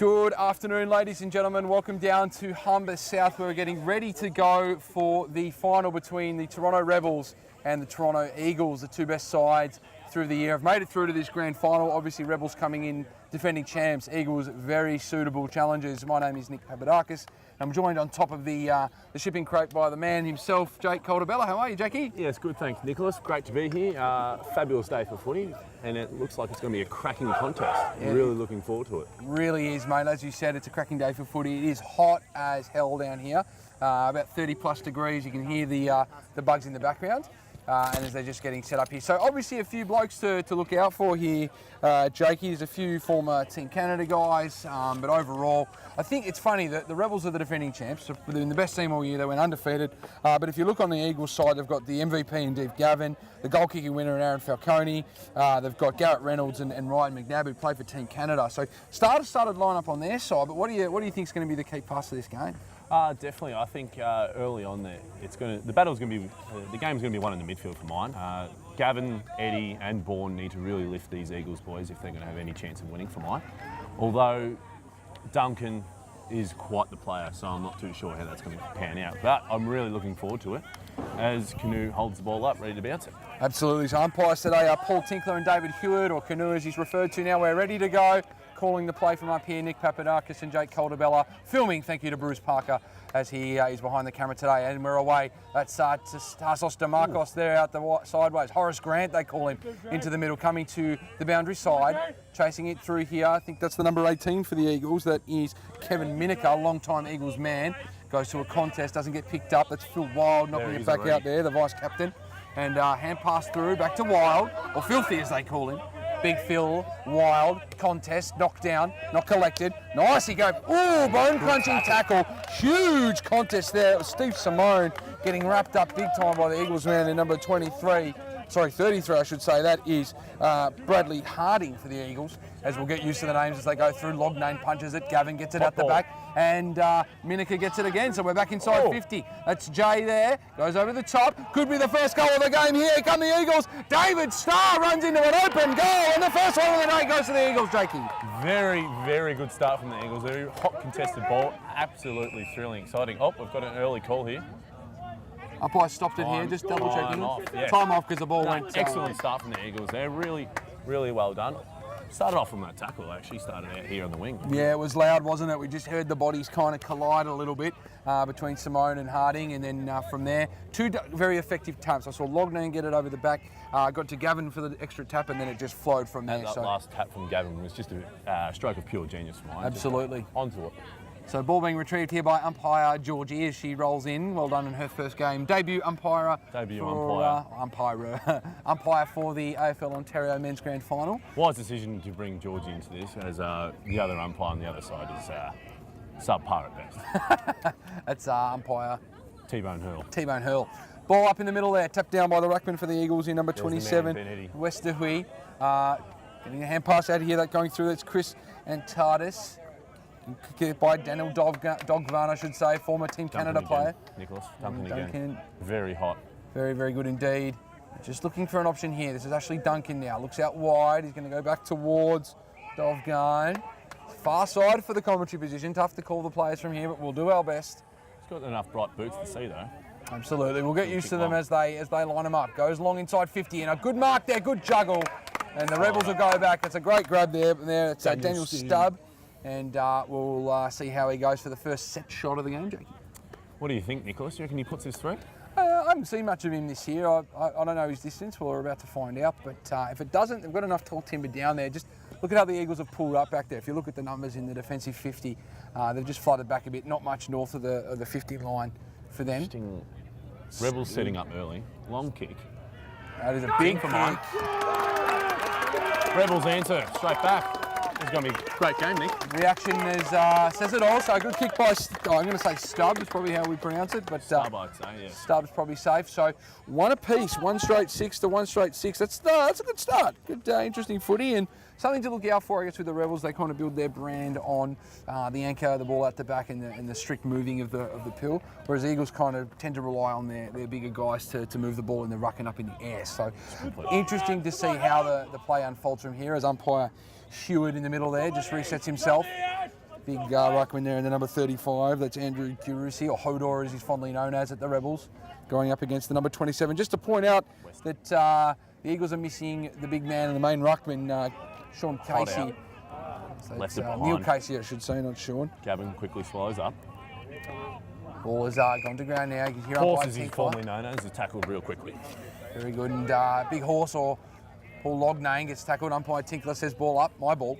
Good afternoon, ladies and gentlemen. Welcome down to Humber South. We're getting ready to go for the final between the Toronto Rebels and the Toronto Eagles, the two best sides through the year. Have made it through to this grand final. Obviously, Rebels coming in defending champs, Eagles very suitable challengers. My name is Nick Papadakis. I'm joined on top of the shipping crate by the man himself, Jake Coldabella. How are you, Jakey? Yes, good, thanks, Nicholas. Great to be here. Fabulous day for footy, and it looks like it's going to be a cracking contest. Yeah. Really looking forward to it. Really is, mate. As you said, it's a cracking day for footy. It is hot as hell down here, about 30 plus degrees. You can hear the bugs in the background. And as they're just getting set up here. So obviously a few blokes to look out for here, Jakey. There's a few former Team Canada guys, but overall, I think it's funny that the Rebels are the defending champs. So they're in the best team all year. They went undefeated. But if you look on the Eagles side, they've got the MVP in Dave Gavin, the goal kicking winner in Aaron Falcone. They've got Garrett Reynolds and Ryan McNabb who play for Team Canada. So started line up on their side. But what do you think is going to be the key pass of this game? Definitely. I think early on there, the game's going to be won in the midfield for mine. Gavin, Eddie, and Bourne need to really lift these Eagles boys if they're going to have any chance of winning for mine. Although Duncan is quite the player, so I'm not too sure how that's going to pan out. But I'm really looking forward to it as Canoe holds the ball up, ready to bounce it. Absolutely. So umpires today are Paul Tinkler and David Hewitt, or Canoe as he's referred to now. We're ready to go. Calling the play from up here, Nick Papadakis and Jake Coldabella. Filming, thank you to Bruce Parker as he is behind the camera today. And we're away. That's Tassos DeMarcos there out the sideways. Horace Grant, they call him, into the middle, coming to the boundary side, chasing it through here. I think that's the number 18 for the Eagles. That is Kevin Miniker, long-time Eagles man. Goes to a contest, doesn't get picked up. That's Phil Wild knocking it back out there, the vice-captain. And hand pass through, back to Wild, or Filthy as they call him. Big Phil, Wild, contest, knocked down, not collected. Nice, he goes, ooh, bone-crunching tackle. Huge contest there. It was Steve Simone getting wrapped up big time by the Eagles man in number 33. Sorry, 33, I should say. That is Bradley Harding for the Eagles, as we'll get used to the names as they go through. Lognane punches it, Gavin gets it at the back, and Miniker gets it again, so we're back inside 50. That's Jay there, goes over the top. Could be the first goal of the game here. Here come the Eagles. David Starr runs into an open goal, and the first one of the day goes to the Eagles, Jakey. Very, very good start from the Eagles. Very hot contested ball. Absolutely thrilling, exciting. Oh, we've got an early call here. Umpire stopped it here, just double checking. Time off because the ball went. Excellent start from the Eagles. They're really, really well done. Started off from that tackle, actually. Started out here on the wing. Yeah, it was loud, wasn't it? We just heard the bodies kind of collide a little bit between Simone and Harding, and then from there, two very effective taps. I saw Lognane get it over the back, got to Gavin for the extra tap, and then it just flowed from there. That last tap from Gavin was just a stroke of pure genius from mine. Absolutely. Onto it. So ball being retrieved here by umpire Georgie as she rolls in. Well done in her first game. Umpire for the AFL Ontario Men's Grand Final. Wise decision to bring Georgie into this, as the other umpire on the other side is subpar at best. That's umpire T-Bone Hurl. T-Bone Hurl. Ball up in the middle there, tapped down by the ruckman for the Eagles in number 27, Westerhui. Getting a hand pass out of here, that going through. That's Chris and Tardis. By Daniel Dogvan, I should say, former Team Canada player. Nicholas, Duncan again. Very hot. Very, very good indeed. Just looking for an option here. This is actually Duncan now. Looks out wide. He's going to go back towards Dovgan. Far side for the commentary position. Tough to call the players from here, but we'll do our best. He's got enough bright boots to see, though. Absolutely. We'll get used to them as they line them up. Goes long inside 50, and a good mark there. Good juggle. And the Rebels will go back. It's a great grab there. It's Daniel Stubb. And we'll see how he goes for the first set shot of the game, Jakey. What do you think, Nicholas? Do you reckon he puts this through? I haven't seen much of him this year. I don't know his distance. Well, we're about to find out. But if it doesn't, they've got enough tall timber down there. Just look at how the Eagles have pulled up back there. If you look at the numbers in the defensive 50, they've just flooded back a bit. Not much north of the 50 line for them. Rebels setting up early. Long kick. That is a big kick. Rebels answer straight back. It's going to be a great game, Nick. Reaction says it all. So a good kick by, I'm going to say Stubb is probably how we pronounce it. But Stubb, I'd say, yeah. Stubb's probably safe. So one apiece, 1 straight 6 to 1 straight 6. That's a good start. Good, interesting footy. And something to look out for, I guess, with the Rebels. They kind of build their brand on the anchor, the ball at the back, and the strict moving of the pill. Whereas the Eagles kind of tend to rely on their bigger guys to move the ball in the ruck and up in the air. So interesting to see how the play unfolds from here as umpire Hewitt in the middle there just resets himself. Big ruckman there in the number 35. That's Andrew Kurusi, or Hodor as he's fondly known as at the Rebels, going up against the number 27. Just to point out that the Eagles are missing the big man and the main ruckman, Sean Casey. So Left it behind. Neil Casey, I should say, not Sean. Gavin quickly swallows up. Ball has gone to ground now. You can hear Horse, as he's formerly known as, is tackled real quickly. Very good. And Big Horse, or Paul Lognane, gets tackled. Umpire Tinkler says ball up. My ball.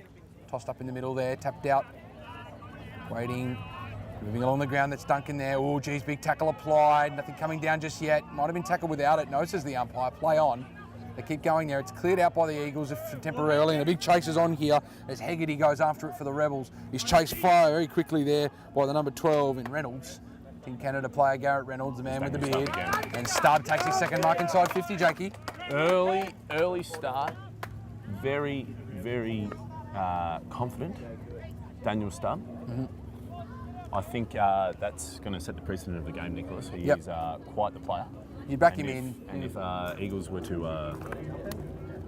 Tossed up in the middle there, tapped out. Waiting. Moving along the ground, that's Duncan there. Oh, geez, big tackle applied. Nothing coming down just yet. Might have been tackled without it. No, says the umpire. Play on. They keep going there. It's cleared out by the Eagles temporarily, and a big chase is on here as Hegarty goes after it for the Rebels. He's chased very quickly there by the number 12 in Reynolds. Team Canada player Garrett Reynolds, the man with the beard. And Stubb takes his second mark inside 50, Jakey. Early start. Very confident. Daniel Stubb. Mm-hmm. I think that's going to set the precedent of the game, Nicholas. He is quite the player. You back him in. And if Eagles were to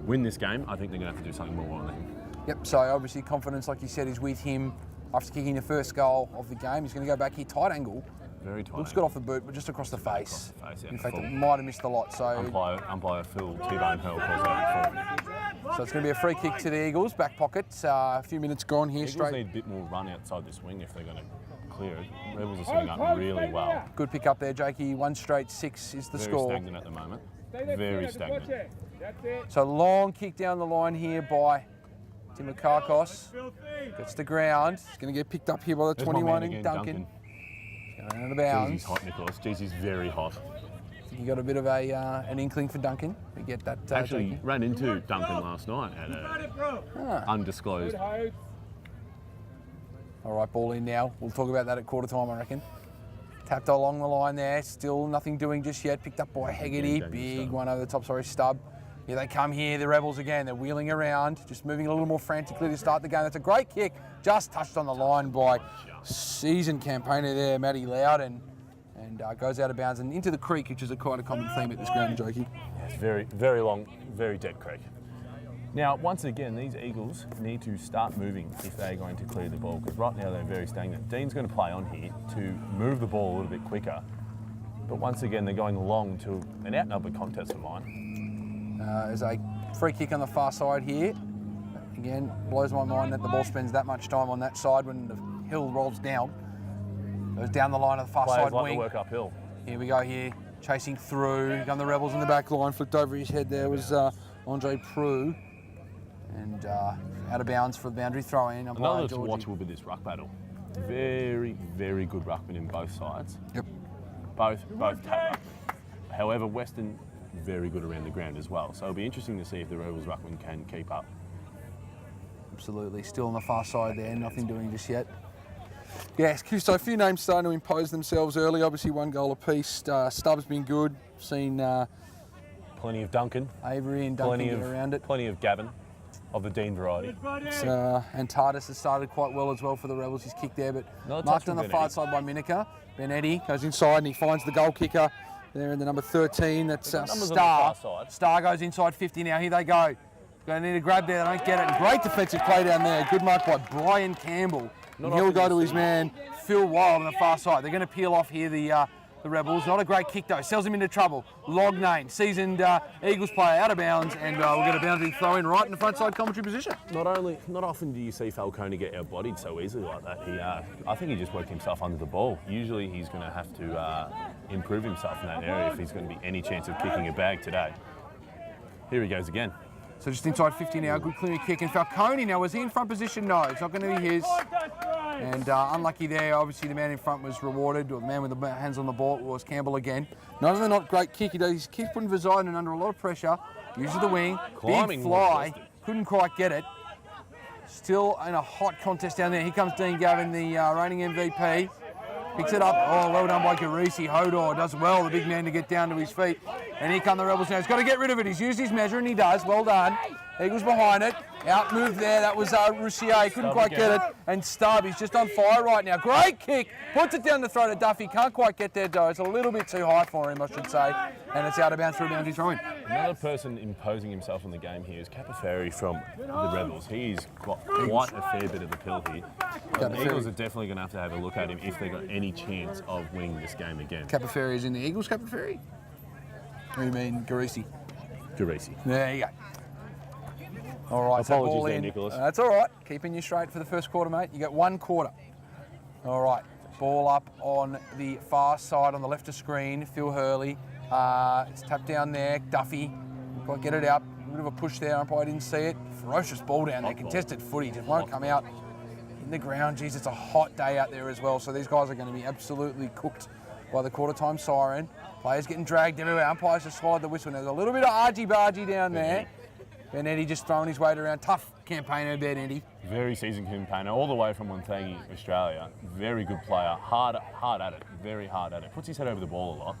win this game, I think they're going to have to do something more on him. Yep, so obviously confidence, like you said, is with him after kicking the first goal of the game. He's going to go back here, tight angle. Very tight. Looks good off the boot, but just across the face. In fact, it might have missed a lot. So umpire Phil T-Bone Hurl calls that before. So it's going to be a free kick to the Eagles, back pocket. A few minutes gone here. Eagles need a bit more run outside this wing if they're going to clear it. Rebels are setting up really well. Good pick up there, Jakey. 1 straight 6 is the score. Very stagnant at the moment. Very stagnant. So long kick down the line here by Timakakos. Gets to ground. He's going to get picked up here by the 21 in Duncan. Going out of bounds. Jeez, he's hot, Nicholas. Jeez, he's very hot. I think you got a bit of an inkling for Duncan. We get that. Actually, ran into Duncan last night at an undisclosed. All right, ball in now. We'll talk about that at quarter time, I reckon. Tapped along the line there. Still nothing doing just yet. Picked up by Hegarty. Big one over the top. Sorry, Stubb. Here they come here, the Rebels again. They're wheeling around, just moving a little more frantically to start the game. That's a great kick. Just touched on the line by seasoned campaigner there, Matty Loudon. And goes out of bounds and into the creek, which is quite a common theme at this ground, Jokey. Yeah, it's very long, very dead creek. Now, once again, these Eagles need to start moving if they're going to clear the ball, because right now they're very stagnant. Dean's going to play on here to move the ball a little bit quicker. But once again, they're going long to an outnumbered contest of mine. There's a free kick on the far side here. Again, blows my mind that the ball spends that much time on that side when the hill rolls down. Goes down the line of the far Players side like wing. to work uphill. Here we go here, chasing through. Here come the Rebels in the back line. Flicked over his head there was Andre Prue. And out of bounds for the boundary throw in. Another to watch will be this ruck battle. Very good ruckman in both sides. Yep. Both tap ruck. However, Western very good around the ground as well. So it'll be interesting to see if the Rebels ruckman can keep up. Absolutely. Still on the far side there. Nothing doing just yet. Yes, so a few names starting to impose themselves early. Obviously 1 goal apiece. Stubbs been good. Seen plenty of Duncan. Avery and Duncan get around it. Plenty of Gavin. Of the Dean variety. And Tardis has started quite well as well for the Rebels. He's kicked there, but marked on the far side by Minica. Benetti goes inside and he finds the goal kicker there in the number 13. That's Star. Star goes inside 50 now. Here they go. Going to need a grab there. They don't get it. And great defensive play down there. Good mark by Brian Campbell. And he'll go to his man, Phil Wild, on the far side. They're going to peel off here, the Rebels. Not a great kick, though. Sells him into trouble. Lognane, seasoned Eagles player, out of bounds, and we'll get a boundary throw in right in the front side commentary position. Not often do you see Falcone get outbodied so easily like that. I think he just worked himself under the ball. Usually he's going to have to improve himself in that area if he's going to be any chance of kicking a bag today. Here he goes again. So just inside 50 now, good clear kick. And Falcone now, was he in front position? No, it's not going to be his. And unlucky there, obviously the man in front was rewarded, or the man with the hands on the ball was Campbell again. Not great kick, he's keeping Poseidon under a lot of pressure. Uses the wing, big fly, couldn't quite get it. Still in a hot contest down there. Here comes Dean Gavin, the reigning MVP. Picks it up, oh, well done by Garisi. Hodor does well, the big man, to get down to his feet. And here come the Rebels now. He's got to get rid of it. He's used his measure and he does, well done. Eagles behind it. Out move there. That was Roussier. Couldn't quite get it. And Stubb, he's just on fire right now. Great kick. Puts it down the throat of Duffy. Can't quite get there, though. It's a little bit too high for him, I should say. And it's out of bounds for a boundary throw-in. Another person imposing himself on the game here is Capaferi from the Rebels. He's got quite a fair bit of the pill here. The Eagles are definitely going to have a look at him if they've got any chance of winning this game again. Capaferi is in the Eagles, Capaferi? Or you mean Garisi? Garisi. There you go. All right, so ball in. Nicholas. That's all right. Keeping you straight for the first quarter, mate. You get 1 quarter. All right, ball up on the far side on the left of screen. Phil Hurley. It's tapped down there. Duffy. Got to get it out. A bit of a push there. Umpire didn't see it. Ferocious ball down there. Contested footy. Just won't come out in the ground. Geez, it's a hot day out there as well. So these guys are going to be absolutely cooked by the quarter time siren. Players getting dragged everywhere. Umpires just swallowed the whistle. There's a little bit of argy-bargy down there. Benetti just throwing his weight around. Tough campaigner, Benetti. Very seasoned campaigner, all the way from Wonthaggi, Australia. Very good player. Hard at it. Very hard at it. Puts his head over the ball a lot.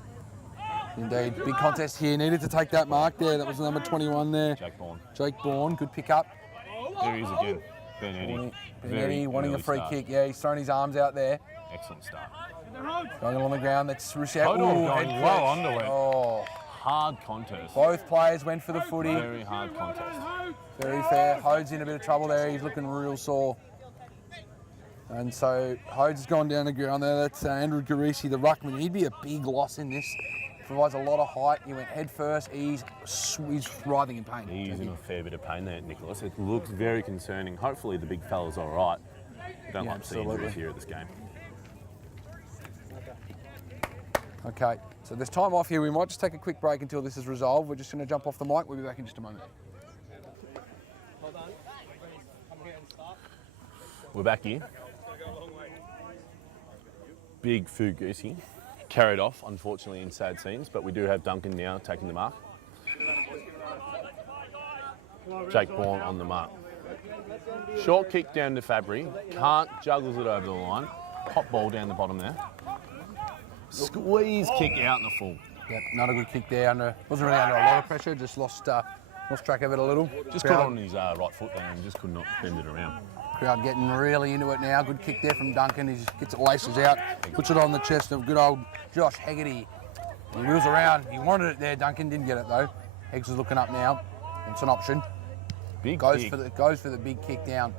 Indeed. Big contest here. Needed to take that mark there. That was number 21 there. Jake Bourne. Good pick up. There he is again. Benetti. Benetti wanting a free kick. Yeah, he's throwing his arms out there. Excellent start. Going on the ground. That's Rousseau. Going well under it. Oh. Hard contest. Both players went for the footy. Very hard contest. Very fair. Hode's in a bit of trouble there. He's looking real sore. And so Hode's gone down the ground there. That's Andrew Garisi, the ruckman. He'd be a big loss in this. Provides a lot of height. He went head first. He's writhing in pain. He's in a fair bit of pain there, Nicholas. It looks very concerning. Hopefully the big fella's all right. Don't like to see injuries here at this game. Okay, so there's time off here. We might just take a quick break until this is resolved. We're just going to jump off the mic. We'll be back in just a moment. We're back here. Big Fugusi carried off, unfortunately, in sad scenes, but we do have Duncan now taking the mark. Jake Bourne on the mark. Short kick down to Fabry. Can't, juggles it over the line. Hot ball down the bottom there. Squeeze kick out in the full. Yep, not a good kick there. Wasn't really under a lot of pressure, just lost track of it a little. Just caught on his right foot there and just could not bend it around. Crowd getting really into it now. Good kick there from Duncan. He gets it laces out, puts it on the chest of good old Josh Hegarty. He wheels around. He wanted it there. Duncan didn't get it though. Heggs is looking up now. It's an option. Big goes kick. Goes for the big kick down.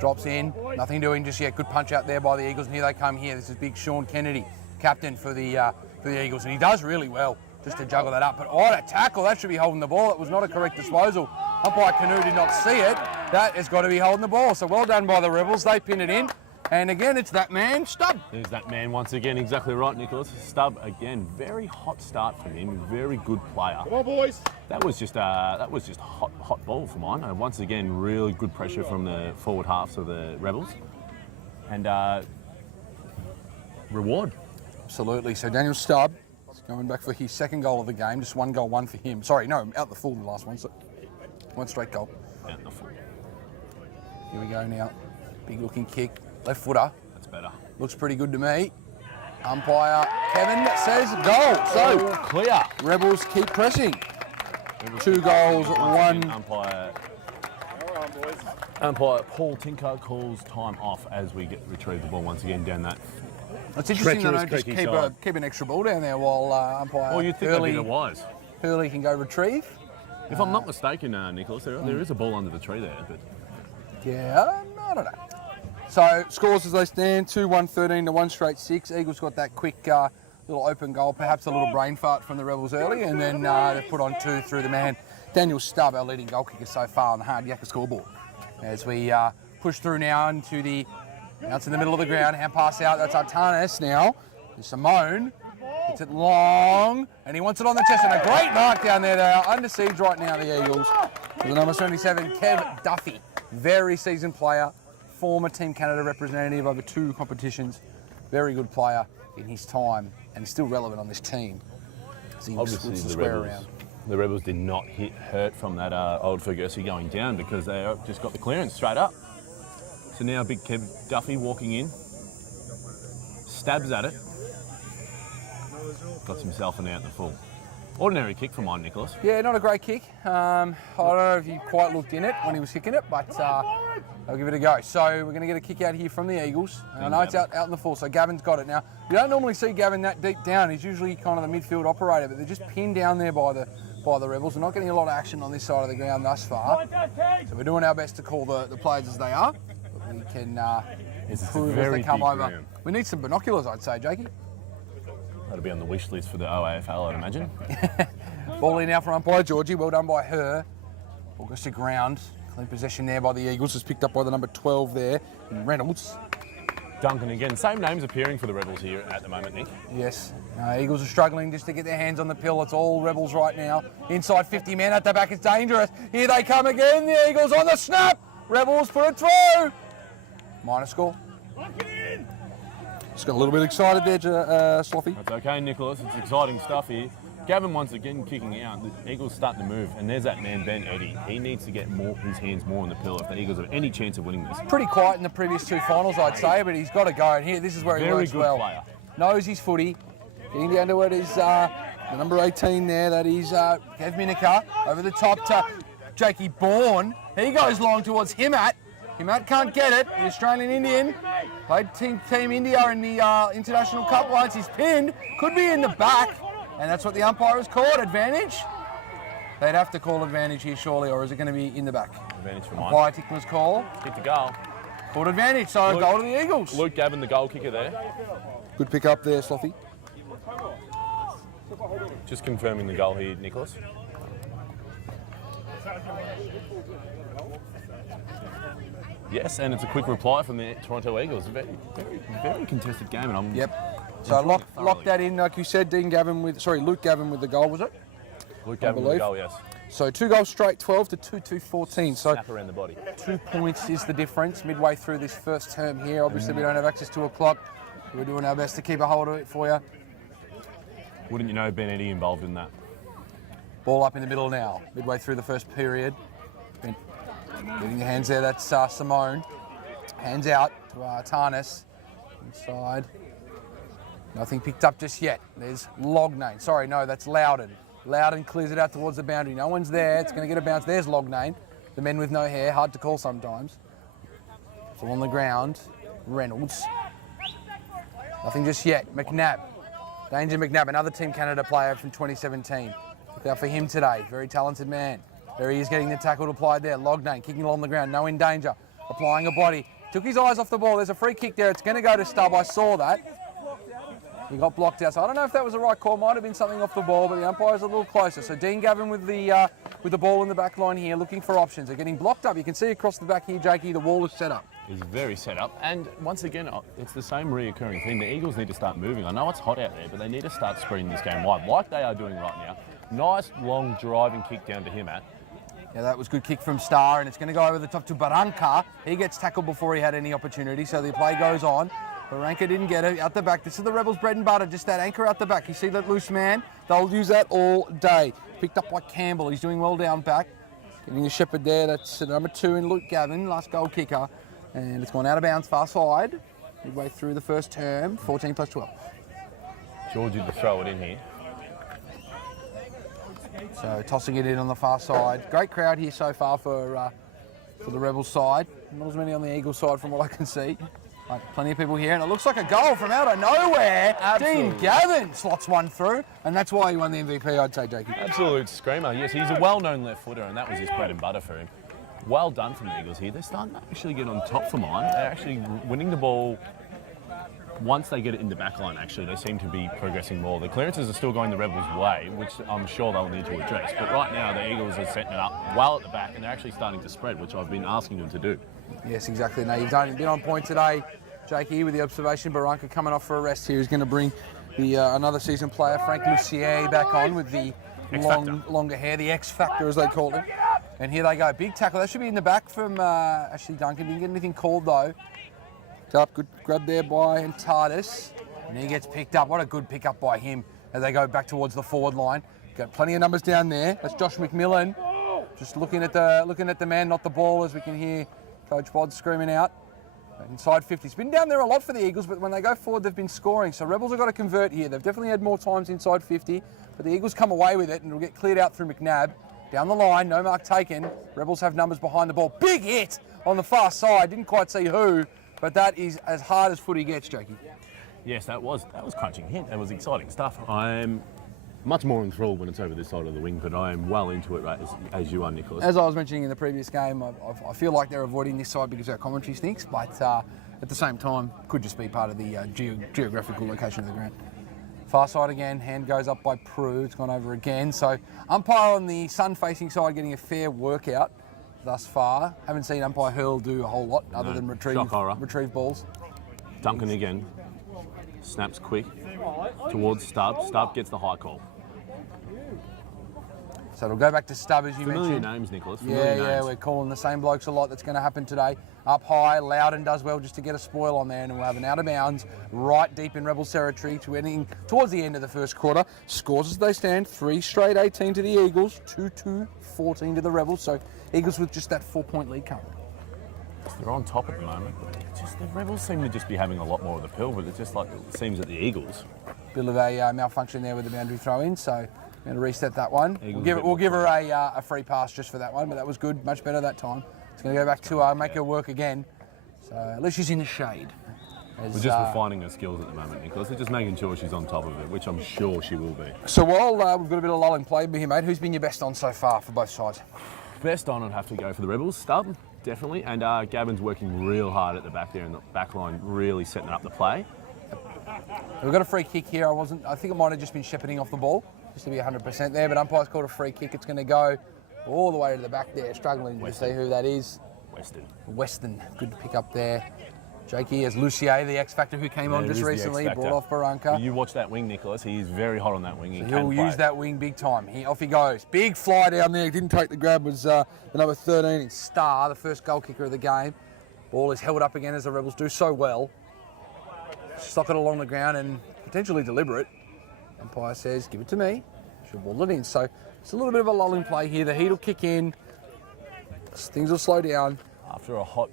Drops in. Nothing doing just yet. Good punch out there by the Eagles, and here they come here. This is big Sean Kennedy, captain for the Eagles, and he does really well just to juggle that up. But what a tackle! That should be holding the ball. It was not a correct disposal. Umpire Canoe did not see it. That has got to be holding the ball. So well done by the Rebels. They pin it in. And again, it's that man, Stubb. There's that man once again. Exactly right, Nicholas. Stubb again. Very hot start from him. Very good player. Come on, boys. That was just hot ball for mine. And once again, really good pressure from the forward halves of the Rebels. And reward. Absolutely. So Daniel Stubb is going back for his second goal of the game. Just 1 goal, 1 for him. Sorry, no, out the full in the last one. So 1 straight goal. Out the full. Here we go now. Big looking kick. Left footer. That's better. Looks pretty good to me. Umpire Kevin says goal. So clear. Rebels keep pressing. 2 goals, 1. Umpire Paul Tinker calls time off as we retrieve the ball once again down that. It's interesting that I don't just keep an extra ball down there while umpire Well, you'd think that'd be the wise. Hurley can go retrieve. If I'm not mistaken, Nicholas, there is a ball under the tree there. But yeah, I don't know. So scores as they stand, 2-1-13 to 1 straight 6. Eagles got that quick little open goal, perhaps a little brain fart from the Rebels early, and then they put on 2 through the man Daniel Stubb, our leading goal kicker so far on the Hard Yakka scoreboard. As we push through now into the, now it's in the middle of the ground, hand pass out, that's Artanis now. There's Simone, it's it long, and he wants it on the chest, and a great mark down there. They are under siege right now, the Eagles. With the number 77, Kev Duffy, very seasoned player, former Team Canada representative over 2 competitions, very good player in his time, and still relevant on this team. So obviously the Rebels did not hurt from that old Fergusi going down because they just got the clearance straight up. So now big Kev Duffy walking in, stabs at it, got himself an out in the full. Ordinary kick for mine, Nicholas. Yeah, not a great kick. I don't know if he quite looked in it when he was kicking it, but I'll give it a go. So we're going to get a kick out here from the Eagles. And I know it's out in the full, so Gavin's got it. Now, you don't normally see Gavin that deep down. He's usually kind of the midfield operator, but they're just pinned down there by the Rebels. They're not getting a lot of action on this side of the ground thus far. So we're doing our best to call the players as they are. But we can improve as they come over. Ground. We need some binoculars, I'd say, Jakey. That'll be on the wish list for the AFL, I'd imagine. Ball in now for umpire Georgie. Well done by her. Ball goes to ground. Clean possession there by the Eagles. Is picked up by the number 12 there, Reynolds. Duncan again. Same names appearing for the Rebels here at the moment, Nick. Yes. Eagles are struggling just to get their hands on the pill. It's all Rebels right now. Inside 50 men at the back. It's dangerous. Here they come again. The Eagles on the snap. Rebels put it through. Minor score. Just got a little bit excited there, Sloppy. That's okay, Nicholas. It's exciting stuff here. Gavin once again kicking out. The Eagles starting to move, and there's that man Ben Eddy. He needs to get his hands more on the pill if the Eagles have any chance of winning this. Pretty quiet in the previous two finals, I'd say, but he's got to go. And here, this is where he works well. Very good player. Knows his footy. Getting down to it is the number 18 there. That is Kev Miniker. Over the top to Jakey Bourne. He goes long towards Himat. Himat can't get it. The Australian Indian played Team India in the International Cup once. He's pinned. Could be in the back. And that's what the umpire has called. Advantage. They'd have to call advantage here, surely, or is it going to be in the back? Advantage for mine. Umpire Tickler's call. Kick the goal. Called advantage, so goal to the Eagles. Luke Gavin, the goal kicker there. Good pick up there, Sloppy. Just confirming the goal here, Nicholas. Yes, and it's a quick reply from the Toronto Eagles. A very contested game, and I'm So lock that in, like you said, Luke Gavin with the goal, was it? Luke Gavin with the goal, yes. So 2 goals straight, 12 to 2-2-14. So Snap around the body. 2 points is the difference midway through this first term here. Obviously, we don't have access to a clock. We're doing our best to keep a hold of it for you. Wouldn't you know Ben Eddy involved in that? Ball up in the middle now, midway through the first period. Getting the hands there, that's Simone. Hands out to Tarnas. Inside. Nothing picked up just yet. There's Lognane. Sorry, no, that's Loudon. Loudon clears it out towards the boundary. No one's there. It's going to get a bounce. There's Lognane. The men with no hair. Hard to call sometimes. Still on the ground. Reynolds. Nothing just yet. McNabb. Danger McNabb, another Team Canada player from 2017. Look out for him today. Very talented man. There he is getting the tackle applied there. Lognane kicking along the ground. No in danger. Applying a body. Took his eyes off the ball. There's a free kick there. It's going to go to Stubb. I saw that. He got blocked out. So I don't know if that was the right call. Might have been something off the ball, but the umpire's a little closer. So Dean Gavin with the ball in the back line here, looking for options. They're getting blocked up. You can see across the back here, Jakey, the wall is set up. It's very set up. And once again, it's the same reoccurring thing. The Eagles need to start moving. I know it's hot out there, but they need to start spreading this game wide, like they are doing right now. Nice, long driving kick down to Himat. Yeah, that was good kick from Star, and it's going to go over the top to Baranka. He gets tackled before he had any opportunity, so the play goes on. Baranka didn't get it. Out the back, this is the Rebels' bread and butter, just that anchor out the back. You see that loose man? They'll use that all day. Picked up by Campbell. He's doing well down back. Getting the shepherd there. That's number 2 in Luke Gavin, last goal kicker. And it's gone out of bounds far side. Midway through the first term, 14 plus 12. Georgie to throw it in here. So tossing it in on the far side. Great crowd here so far for the Rebels side. Not as many on the Eagles side from what I can see. Plenty of people here, and it looks like a goal from out of nowhere. Absolutely. Dean Gavin slots one through, and that's why he won the MVP, I'd say, Jakey. Absolute screamer. Yes, he's a well-known left footer, and that was his bread and butter for him. Well done from the Eagles here. They're starting to actually get on top for mine. They're actually winning the ball. Once they get it in the back line, actually, they seem to be progressing more. The clearances are still going the Rebels' way, which I'm sure they'll need to address. But right now, the Eagles are setting it up well at the back, and they're actually starting to spread, which I've been asking them to do. Yes, exactly. Now, you've been on point today, Jakey, with the observation. Baranka coming off for a rest here. He's going to bring the another season player, Frank Lucier, back on with the longer hair, the X Factor, as they call it. And here they go. Big tackle. That should be in the back from Ashley Duncan. Didn't get anything called, though. Up, good grab there by Tardis, and he gets picked up. What a good pick up by him as they go back towards the forward line. Got plenty of numbers down there. That's Josh McMillan, just looking at the man, not the ball, as we can hear Coach Bod screaming out. Inside 50. It's been down there a lot for the Eagles, but when they go forward, they've been scoring. So Rebels have got to convert here. They've definitely had more times inside 50, but the Eagles come away with it, and it'll get cleared out through McNabb. Down the line, no mark taken. Rebels have numbers behind the ball. Big hit on the far side. Didn't quite see who, but that is as hard as footy gets, Jakey. Yes, that was crunching hit. That was exciting stuff. I'm much more enthralled when it's over this side of the wing, but I am well into it, right, as you are, Nicholas. As I was mentioning in the previous game, I feel like they're avoiding this side because our commentary stinks, but at the same time, could just be part of the geographical location of the ground. Far side again, hand goes up by Prue, it's gone over again. So umpire on the sun-facing side getting a fair workout thus far. Haven't seen umpire Hurl do a whole lot other than retrieve balls. Duncan again, snaps quick towards Stubb. Stubb gets the high call. So it'll go back to Stubb, as you Familiar mentioned. names, Nicholas. Yeah, we're calling the same blokes a lot. That's going to happen today. Up high, Loudon does well just to get a spoil on there, and we'll have an out of bounds right deep in Rebels territory towards the end of the first quarter. Scores as they stand, 3 straight 18 to the Eagles, 2-2-14 to the Rebels. So Eagles with just that 4-point lead currently. They're on top at the moment. The Rebels seem to just be having a lot more of the pill, but it's just like it seems that the Eagles. Bit of a malfunction there with the boundary throw in, so going to reset that one. We'll give her a free pass just for that one, but that was good, much better that time. It's going to go back to make her work again. So at least she's in the shade. We're just refining her skills at the moment, Nicholas. We're just making sure she's on top of it, which I'm sure she will be. So while we've got a bit of lull in play here, mate, who's been your best on so far for both sides? Best on, I'd have to go for the Rebels. Stubb, definitely. And Gavin's working real hard at the back there in the back line, really setting up the play. We've got a free kick here. I think it might have just been shepherding off the ball, just to be 100% there, but umpire's called a free kick. It's going to go all the way to the back there, struggling to see who that is. Weston, good to pick up there. Jakey as Lucier, the X Factor who came on just recently, brought off Barranca. You watch that wing, Nicholas. He is very hot on that wing. He'll use that wing big time. Off he goes. Big fly down there. Didn't take the grab. Was the number 13 in Star, the first goal kicker of the game. Ball is held up again as the Rebels do so well. Stock it along the ground and potentially deliberate. Umpire says, give it to me. She'll ball it in. So it's a little bit of a lull in play here. The heat will kick in. Things will slow down. After a hot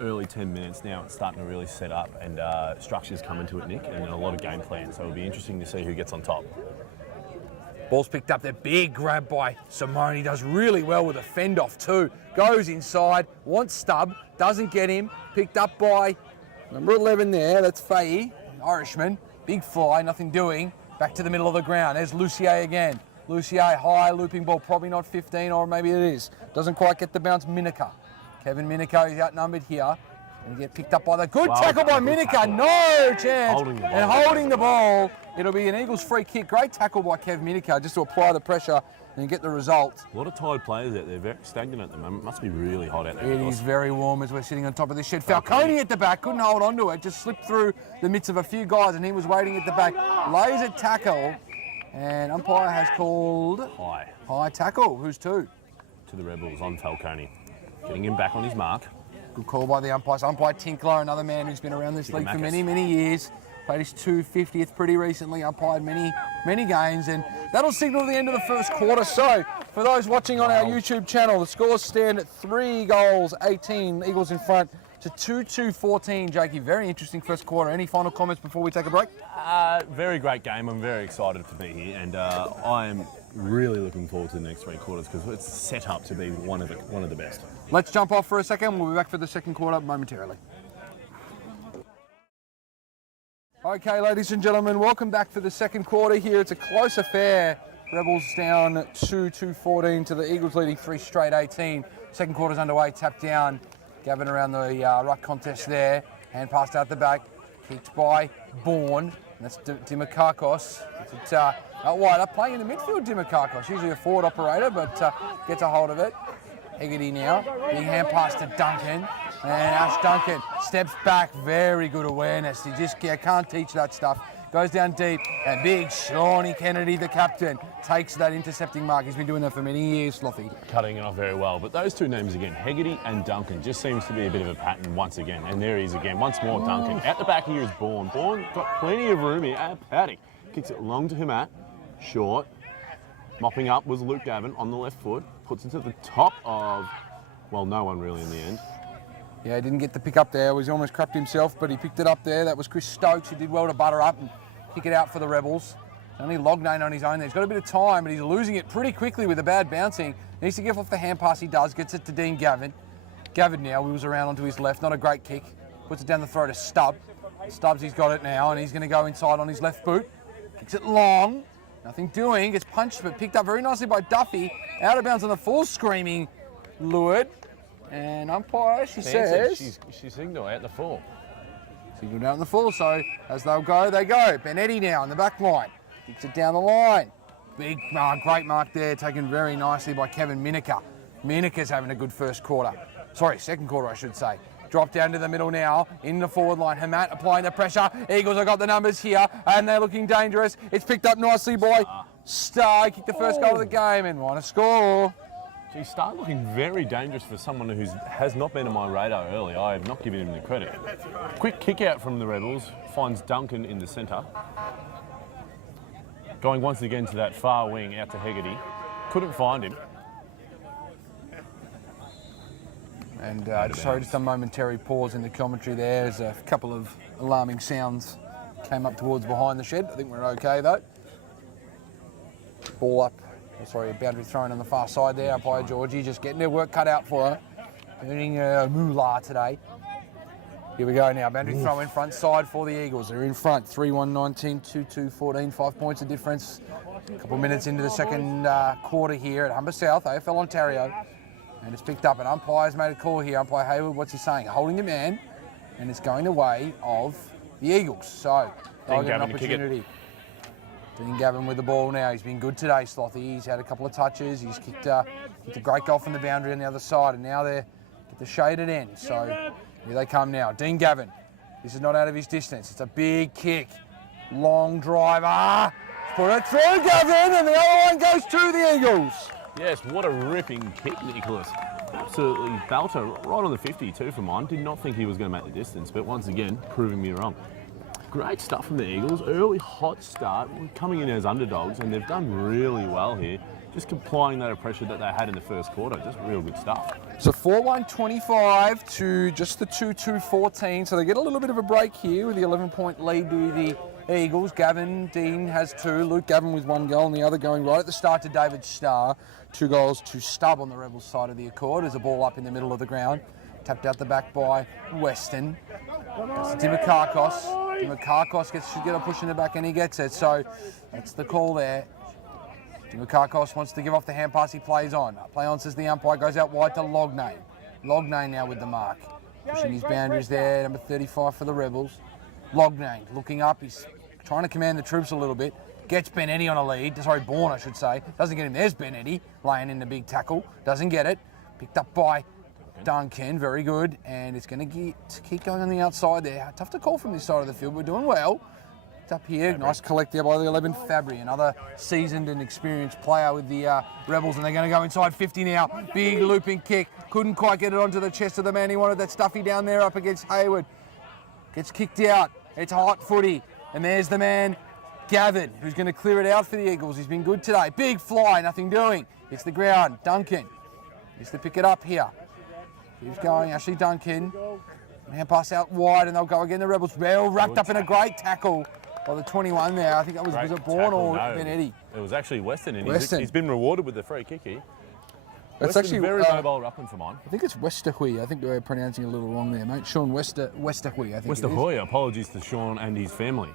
early 10 minutes now, it's starting to really set up and structure's coming to it, Nick, and a lot of game plan. So it'll be interesting to see who gets on top. Ball's picked up there. Big grab by Simone. He does really well with a fend off too. Goes inside, wants Stubb, doesn't get him. Picked up by number 11 there. That's Faye, Irishman. Big fly, nothing doing. Back to the middle of the ground. There's Lucier again. Lucier, high, looping ball, probably not 15, or maybe it is. Doesn't quite get the bounce. Minica. Kevin Minico is outnumbered here. And get picked up by the good tackle by Minica. No chance. Holding the ball. It'll be an Eagles free kick. Great tackle by Kev Minico just to apply the pressure and get the result. A lot of tired players out there, very stagnant at the moment. Must be really hot out there. It is very warm as we're sitting on top of this shed. Falcone at the back, couldn't hold on to it, just slipped through the midst of a few guys and he was waiting at the back. Lays a tackle and umpire has called high tackle. Who's to? To the Rebels on Falcone. Getting him back on his mark. Good call by the umpires. Umpire Tinkler, another man who's been around this league for many, many years. Played his 250th pretty recently, umpired many games, and that'll signal the end of the first quarter. So, for those watching on our YouTube channel, the scores stand at 3 goals, 18, Eagles in front to 2-2-14. Jakey, very interesting first quarter. Any final comments before we take a break? Very great game. I'm very excited to be here, and I'm really looking forward to the next 3 quarters because it's set up to be one of the best. Let's jump off for a second. We'll be back for the second quarter momentarily. Okay, ladies and gentlemen, welcome back for the second quarter here. It's a close affair. Rebels down 2-2-14 to the Eagles leading 3 straight 18. Second quarter's underway, tapped down. Gavin around the ruck contest there. Hand passed out the back. Kicked by Bourne. That's Dimakakos. It's out wide up, playing in the midfield, Dimakakos. Usually a forward operator, but gets a hold of it. Hegarty now. Big hand pass to Duncan. And Ash Duncan steps back. Very good awareness. He just can't teach that stuff. Goes down deep. And big Shawnee Kennedy, the captain, takes that intercepting mark. He's been doing that for many years, Slothy. Cutting it off very well. But those 2 names again, Hegarty and Duncan, just seems to be a bit of a pattern once again. And there he is again. Once more, Duncan. At the back here is Bourne. Bourne got plenty of room here at Paddock. Kicks it long to him at short. Mopping up was Luke Gavin on the left foot. Puts it to the top of, well, no one really in the end. Yeah, he didn't get the pick up there. He was almost crapped himself, but he picked it up there. That was Chris Stokes, who did well to butter up and kick it out for the Rebels. Only Lognane on his own there. He's got a bit of time, but he's losing it pretty quickly with a bad bouncing. Needs to give off the hand pass, he does. Gets it to Dean Gavin. Gavin now wheels around onto his left. Not a great kick. Puts it down the throat to Stubb. Stubbs, he's got it now, and he's going to go inside on his left boot. Kicks it long. Nothing doing. Gets punched, but picked up very nicely by Duffy. Out of bounds on the full, screaming lured. And umpire, she says... She signalled out the full. Signalled out in the full, so as they'll go, they go. Benetti now on the back line. Kicks it down the line. Big mark, great mark there, taken very nicely by Kevin Miniker. Miniker's having a good first quarter. Sorry, second quarter, I should say. Drop down to the middle now, in the forward line. Hamat applying the pressure. Eagles have got the numbers here, and they're looking dangerous. It's picked up nicely by Star. Kicked the first goal of the game and won a score. Gee, Star looking very dangerous for someone who has not been on my radar early. I have not given him the credit. Quick kick out from the Rebels, finds Duncan in the centre. Going once again to that far wing out to Hegarty. Couldn't find him. And sorry, just a momentary pause in the commentary there. There's a couple of alarming sounds came up towards behind the shed. I think we're okay though. Ball up. Sorry, boundary thrown on the far side there by Georgie. Just getting their work cut out for her. Earning a moolah today. Here we go now. Boundary throw in front side for the Eagles. They're in front. 3-1-19, 2-2-14. 5 points of difference. A couple of minutes into the second quarter here at Humber South, AFL Ontario. And it's picked up. An umpire's made a call here. Umpire Hayward, what's he saying? Holding the man. And it's going the way of the Eagles. So they'll get an opportunity. Dean Gavin with the ball now. He's been good today, Slothy. He's had a couple of touches. He's kicked a great goal from the boundary on the other side. And now they're at the shaded end. So here they come now. Dean Gavin. This is not out of his distance. It's a big kick. Long driver. Put it through, Gavin. And the other one goes to the Eagles. Yes, what a ripping kick, Nicholas. Absolutely belter, right on the 50 too for mine. Did not think he was going to make the distance, but once again, proving me wrong. Great stuff from the Eagles. Early hot start, coming in as underdogs, and they've done really well here. Just applying that pressure that they had in the first quarter. Just real good stuff. So 4-1-25 to just the 2-2-14. So they get a little bit of a break here with the 11-point lead to the Eagles. Gavin Dean has 2. Luke Gavin with 1 goal, and the other going right at the start to David Starr. 2 goals to Stubb on the Rebels side of the accord. There's a ball up in the middle of the ground. Tapped out the back by Weston. Dimakakos. Dimakakos should get a push in the back, and he gets it. So that's the call there. Dimakakos wants to give off the hand pass. He plays on. Play on, says the umpire. Goes out wide to Lognane. Lognane now with the mark. Pushing his boundaries there. Number 35 for the Rebels. Lognane looking up. He's trying to command the troops a little bit. Gets Benetti on a lead. Sorry, Bourne, I should say. Doesn't get him. There's Benetti laying in the big tackle. Doesn't get it. Picked up by Duncan. Very good. And it's going to keep going on the outside there. Tough to call from this side of the field. We're doing well. It's up here. Nice collect there by the 11 Fabry. Another seasoned and experienced player with the Rebels. And they're going to go inside 50 now. Big looping kick. Couldn't quite get it onto the chest of the man. He wanted that stuffy down there up against Hayward. Gets kicked out. It's hot footy. And there's the man, Gavin, who's going to clear it out for the Eagles. He's been good today. Big fly, nothing doing. Hits the ground. Duncan needs to pick it up here. Keeps going. Ashley Duncan. Hand pass out wide, and they'll go again. The Rebels well wrapped up in a great tackle by the 21 there. I think that was it Bourne or Benetti? It was actually Weston, and Weston. He's been rewarded with the free kick here. That's Weston's actually very mobile ruckman for mine. I think it's Westerhui. I think we're pronouncing it a little wrong there, mate. Sean Westerhui, I think. Westerhui. Apologies to Sean and his family.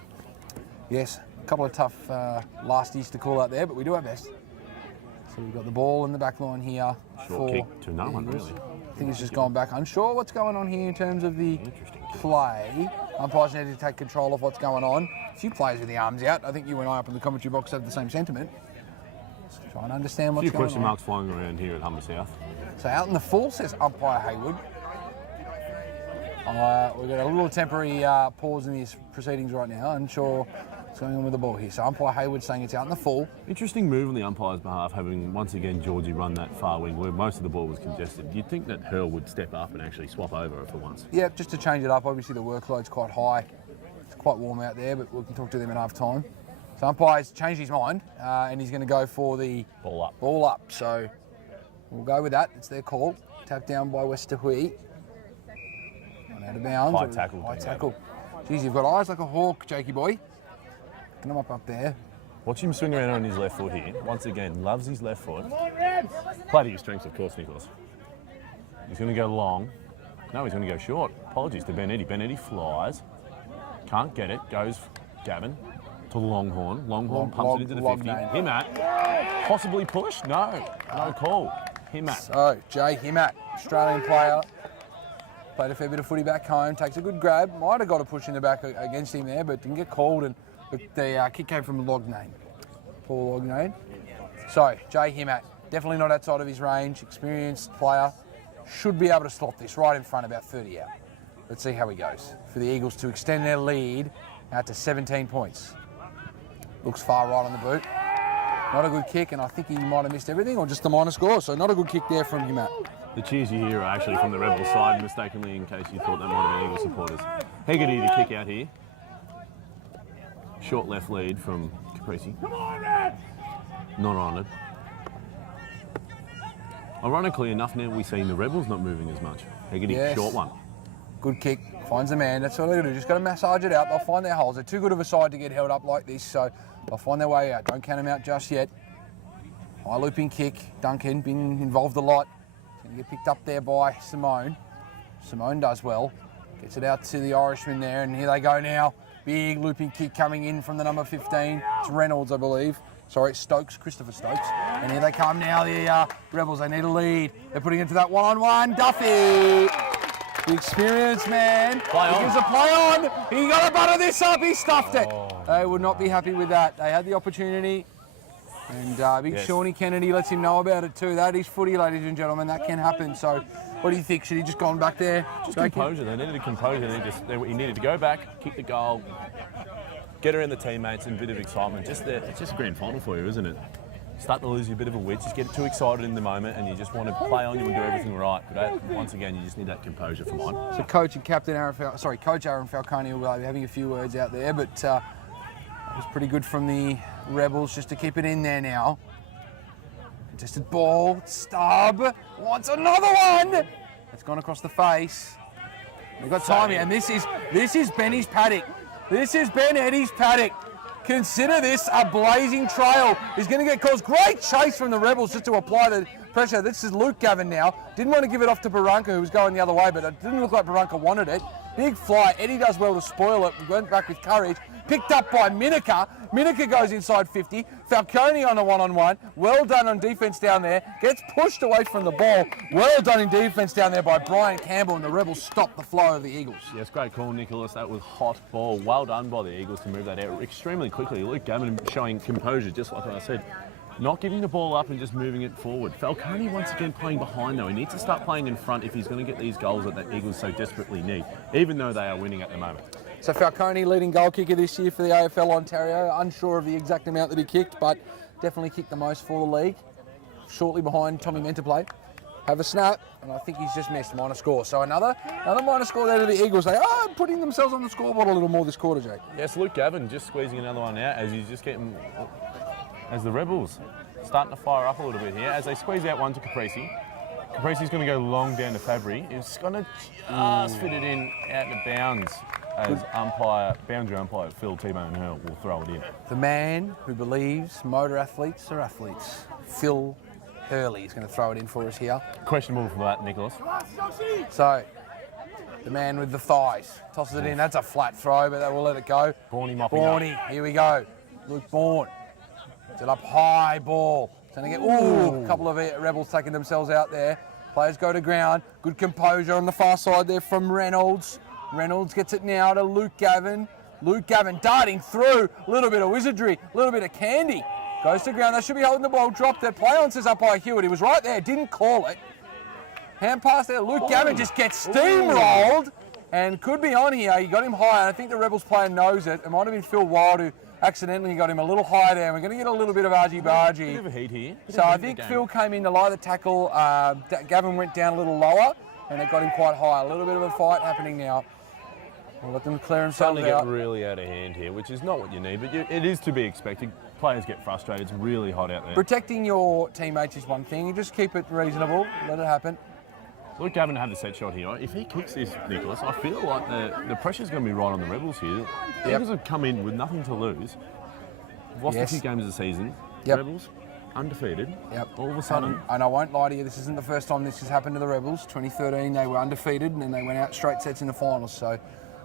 Yes, a couple of tough lasties to call out there, but we do our best. So we've got the ball in the back line here. Short kick to no one, really. I think it's just gone back. Unsure what's going on here in terms of the play. Umpires need to take control of what's going on. A few players with the arms out. I think you and I up in the commentary box have the same sentiment. Let's try and understand what's going on. A few question marks flying around here at Humber South. So out in the full, says umpire Hayward. We've got a little temporary pause in these proceedings right now. Unsure what's going on with the ball here. So umpire Hayward saying it's out in the full. Interesting move on the umpire's behalf, having once again Georgie run that far wing where most of the ball was congested. You'd think that Hurl would step up and actually swap over for once. Yeah, just to change it up. Obviously the workload's quite high. It's quite warm out there, but we can talk to them at half time. So umpire's changed his mind and he's going to go for the ball up. So we'll go with that. It's their call. Tapped down by Westerhui. Out of bounds. High tackle. High tackle. Jeez, you've got eyes like a hawk, Jakey boy. Get him up there. Watch him swing around on his left foot here. Once again, loves his left foot. Play to your strengths, of course, Nicholas. He's going to go long. No, he's going to go short. Apologies to Ben Eddy. Ben Eddy flies. Can't get it. Goes Gavin to Longhorn. Longhorn pumps it into the 50. Himmat. Possibly push? No. No call. Himmat. So, Jay Himmat, Australian player. Played a fair bit of footy back home. Takes a good grab. Might have got a push in the back against him there, but didn't get called. And the kick came from Lognane. Paul Lognane. So, Jay Himmat, definitely not outside of his range. Experienced player. Should be able to slot this right in front, about 30 out. Let's see how he goes. For the Eagles to extend their lead out to 17 points. Looks far right on the boot. Not a good kick, and I think he might have missed everything, or just the minor score. So not a good kick there from Himmat. The cheers you hear are actually from the Rebel side, mistakenly, in case you thought that might have been Eagle supporters. Hegarty to kick out here. Short left lead from Caprese. Not honoured. Ironically enough, now we've seen the Rebels not moving as much. Hegarty, Yes. short one. Good kick, finds the man. That's all they do. Just got to massage it out. They'll find their holes. They're too good of a side to get held up like this, so they'll find their way out. Don't count them out just yet. High looping kick. Duncan been involved a lot. Going to get picked up there by Simone. Simone does well. Gets it out to the Irishman there, and here they go now. Big looping kick coming in from the number 15. It's Reynolds, I believe. Sorry, Stokes, Christopher Stokes. And here they come now, the Rebels. They need a lead. They're putting it to that one-on-one. Duffy, the experienced man. He gives a play on. He got to butter this up. He stuffed it. They would not be happy with that. They had the opportunity. And big Shawnee Kennedy lets him know about it too. That is footy, ladies and gentlemen. That can happen. So what do you think? Should he just gone back there? Just composure. They needed a composure. He needed to go back, kick the goal, get around the teammates, and a bit of excitement. It's just a grand final for you, isn't it? Start to lose a bit of a wit, just get too excited in the moment, and you just want to play on, you want to do everything right. But once again, you just need that composure for mine. So coach and captain Coach Aaron Falcone will be having a few words out there, but it was pretty good from the Rebels just to keep it in there now. Contested ball, Stubb wants another one. It's gone across the face. We've got time here, and this is Benny's paddock. This is Ben Eddy's paddock. Consider this a blazing trail. He's going to get calls. Great chase from the Rebels just to apply the pressure. This is Luke Gavin now. Didn't want to give it off to Barunka, who was going the other way, but it didn't look like Barunka wanted it. Big fly. Eddie does well to spoil it. Went back with courage. Picked up by Minica. Minica goes inside 50. Falcone on a one-on-one. Well done on defence down there. Gets pushed away from the ball. Well done in defence down there by Brian Campbell, and the Rebels stop the flow of the Eagles. Yes, great call, Nicholas. That was hot ball. Well done by the Eagles to move that out extremely quickly. Luke Gavin showing composure, just like I said. Not giving the ball up and just moving it forward. Falcone once again playing behind though. He needs to start playing in front if he's going to get these goals that the Eagles so desperately need, even though they are winning at the moment. So Falcone, leading goal kicker this year for the AFL Ontario. Unsure of the exact amount that he kicked, but definitely kicked the most for the league. Shortly behind Tommy Menterplay. Have a snap, and I think he's just missed minor score. So another minor score there to the Eagles. They are putting themselves on the scoreboard a little more this quarter, Jake. Yes, Luke Gavin just squeezing another one out as he's just getting, as the Rebels starting to fire up a little bit here as they squeeze out one to Caprese. Caprese's going to go long down to Fabry. He's going to just fit it in out of bounds as boundary umpire Phil T-Bone Hurl will throw it in. The man who believes motor athletes are athletes, Phil Hurley, is going to throw it in for us here. Questionable for that, Nicholas. So, the man with the thighs tosses it in. That's a flat throw, but they will let it go. Borny mopping up. Here we go. Luke Bourne. It's an up high ball. It's going to get, a couple of Rebels taking themselves out there. Players go to ground. Good composure on the far side there from Reynolds. Reynolds gets it now to Luke Gavin. Luke Gavin darting through. A little bit of wizardry, a little bit of candy. Goes to ground. They should be holding the ball. Dropped it. Play on says up by Hewitt. He was right there. Didn't call it. Hand pass there. Luke Gavin just gets steamrolled and could be on here. He got him high. And I think the Rebels player knows it. It might have been Phil Wild who accidentally got him a little high there. We're going to get a little bit of argy-bargy. Bit of a heat here. So I think Phil came in to lie the tackle. Gavin went down a little lower and it got him quite high. A little bit of a fight happening now. We'll let them clear themselves out. Starting to get really out of hand here, which is not what you need, but it is to be expected. Players get frustrated. It's really hot out there. Protecting your teammates is one thing. You just keep it reasonable. Let it happen. Luke Gavin had the set shot here. If he kicks this, Nicholas, I feel like the pressure's going to be right on the Rebels here. The Eagles have come in with nothing to lose. Lost a few games of the season. Rebels, undefeated. All of a sudden. And I won't lie to you, this isn't the first time this has happened to the Rebels. 2013, they were undefeated and then they went out straight sets in the finals. So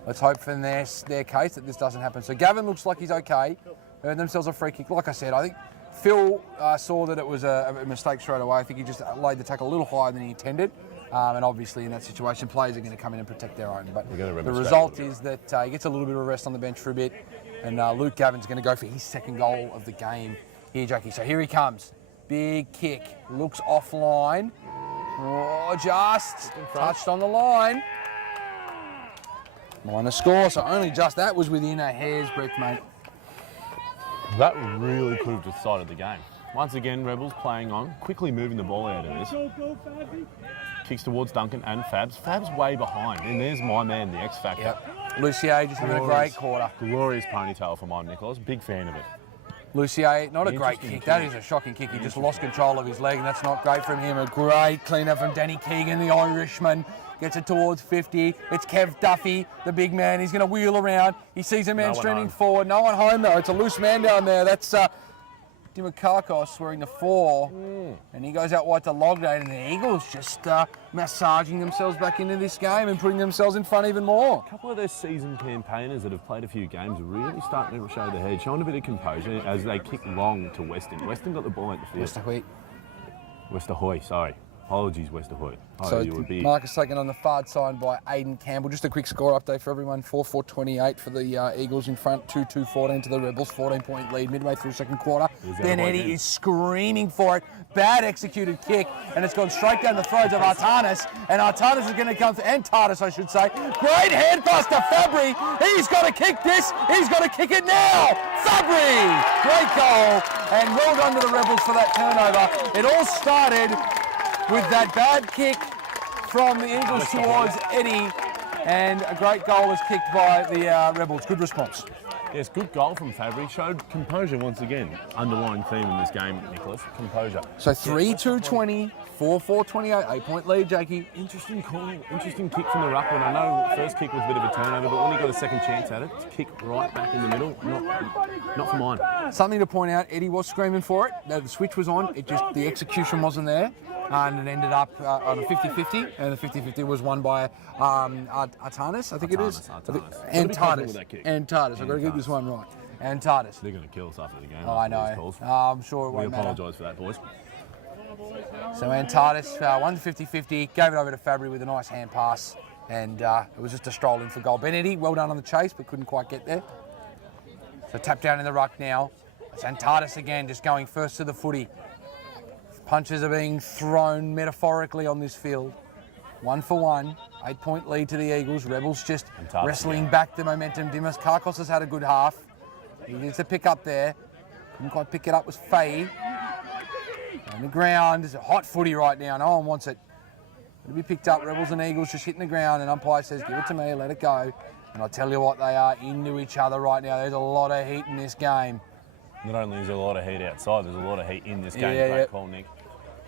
let's hope for their case that this doesn't happen. So Gavin looks like he's okay. Earned themselves a free kick. Like I said, I think Phil saw that it was a mistake straight away. I think he just laid the tackle a little higher than he intended. And obviously in that situation, players are going to come in and protect their own. But the result is that he gets a little bit of a rest on the bench for a bit. And Luke Gavin's going to go for his second goal of the game here, Jackie. So here he comes. Big kick. Looks offline. Oh, just touched on the line. Minor score. So only just that was within a hair's breadth, mate. That really could have decided the game. Once again, Rebels playing on, quickly moving the ball out of this. Kicks towards Duncan and Fabs. Fabs way behind. And there's my man, the X Factor. Lucier just having a great quarter. Glorious ponytail for mine, Nicholas. Big fan of it. Lucier, not a great kick. That is a shocking kick. He just lost control of his leg, and that's not great from him. A great cleaner from Danny Keegan, the Irishman. Gets it towards 50. It's Kev Duffy, the big man. He's going to wheel around. He sees a man streaming forward. No one home, though. It's a loose man down there. That's Dimakakos wearing the 4. And he goes out wide to Lognade, and the Eagles just massaging themselves back into this game and putting themselves in front even more. A couple of their seasoned campaigners that have played a few games are really starting to show their head, showing a bit of composure as they kick long to Weston. Weston got the ball at the field. Westerhoy, sorry. Apologies, Westerhoy. So Marcus taken on the far side by Aiden Campbell. Just a quick score update for everyone. 4-4-28 for the Eagles in front. 2-2-14 to the Rebels. 14-point lead midway through second quarter. Ben Eddy is screaming for it. Bad executed kick. And it's gone straight down the throats of Artanis. And Artanis is going to come and Tardis, I should say. Great hand pass to Fabry. He's got to kick this. He's got to kick it now. Fabry. Great goal. And well done to the Rebels for that turnover. It all started with that bad kick from the Eagles towards Eddie, and a great goal was kicked by the Rebels. Good response. Yes, good goal from Fabry. Showed composure once again. Underlying theme in this game, Nicholas. Composure. So 3-2-20, 4-4-28, 8-point lead, Jakey. Interesting call, interesting kick from the ruckman. I know first kick was a bit of a turnover, but when he got a second chance at it, to kick right back in the middle, not for mine. Something to point out, Eddie was screaming for it. The switch was on, it just the execution wasn't there. And it ended up on a 50-50, and the 50-50 was won by Artanis, I think it is. And Tardis. I've got to get this one right. And Tardis. They're going to kill us after the game. Oh, I know. I'm sure it won't matter. We apologise for that, boys. So Antardis won the 50-50, gave it over to Fabry with a nice hand pass, and it was just a stroll in for goal. Benetti, well done on the chase, but couldn't quite get there. So tap down in the ruck now. It's Antardis again, just going first to the footy. Punches are being thrown metaphorically on this field. 1-for-1, 8-point lead to the Eagles. Rebels just wrestling back the momentum. Dimas Karkos has had a good half. He needs to pick up there. Couldn't quite pick it up, was Faye. On the ground, there's a hot footy right now. No one wants it. It'll be picked up. Rebels and Eagles just hitting the ground, and umpire says, give it to me, let it go. And I'll tell you what, they are into each other right now. There's a lot of heat in this game. Not only is there a lot of heat outside, there's a lot of heat in this game. Great call, Nick.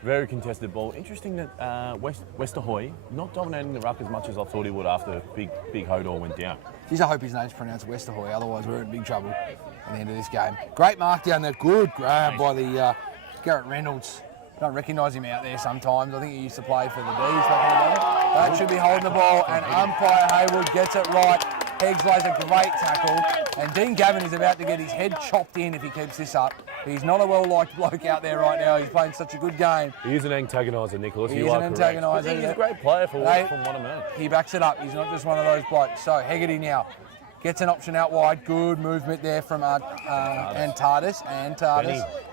Very contested ball. Interesting that Westerhoy not dominating the ruck as much as I thought he would after Big Hodor went down. Geez, I hope his name's pronounced Westerhoy, otherwise we're in big trouble at the end of this game. Great mark down there. Good grab by the Garrett Reynolds. Don't recognise him out there sometimes. I think he used to play for the D's back in the day. That should be holding the ball, and umpire Hayward gets it right. Heggs lays a great tackle, and Dean Gavin is about to get his head chopped in if he keeps this up. He's not a well-liked bloke out there right now. He's playing such a good game. He is an antagoniser, Nicholas. He is an antagoniser. He's a great player from what I know. He backs it up. He's not just one of those blokes. So Hegarty now gets an option out wide. Good movement there from Antardis.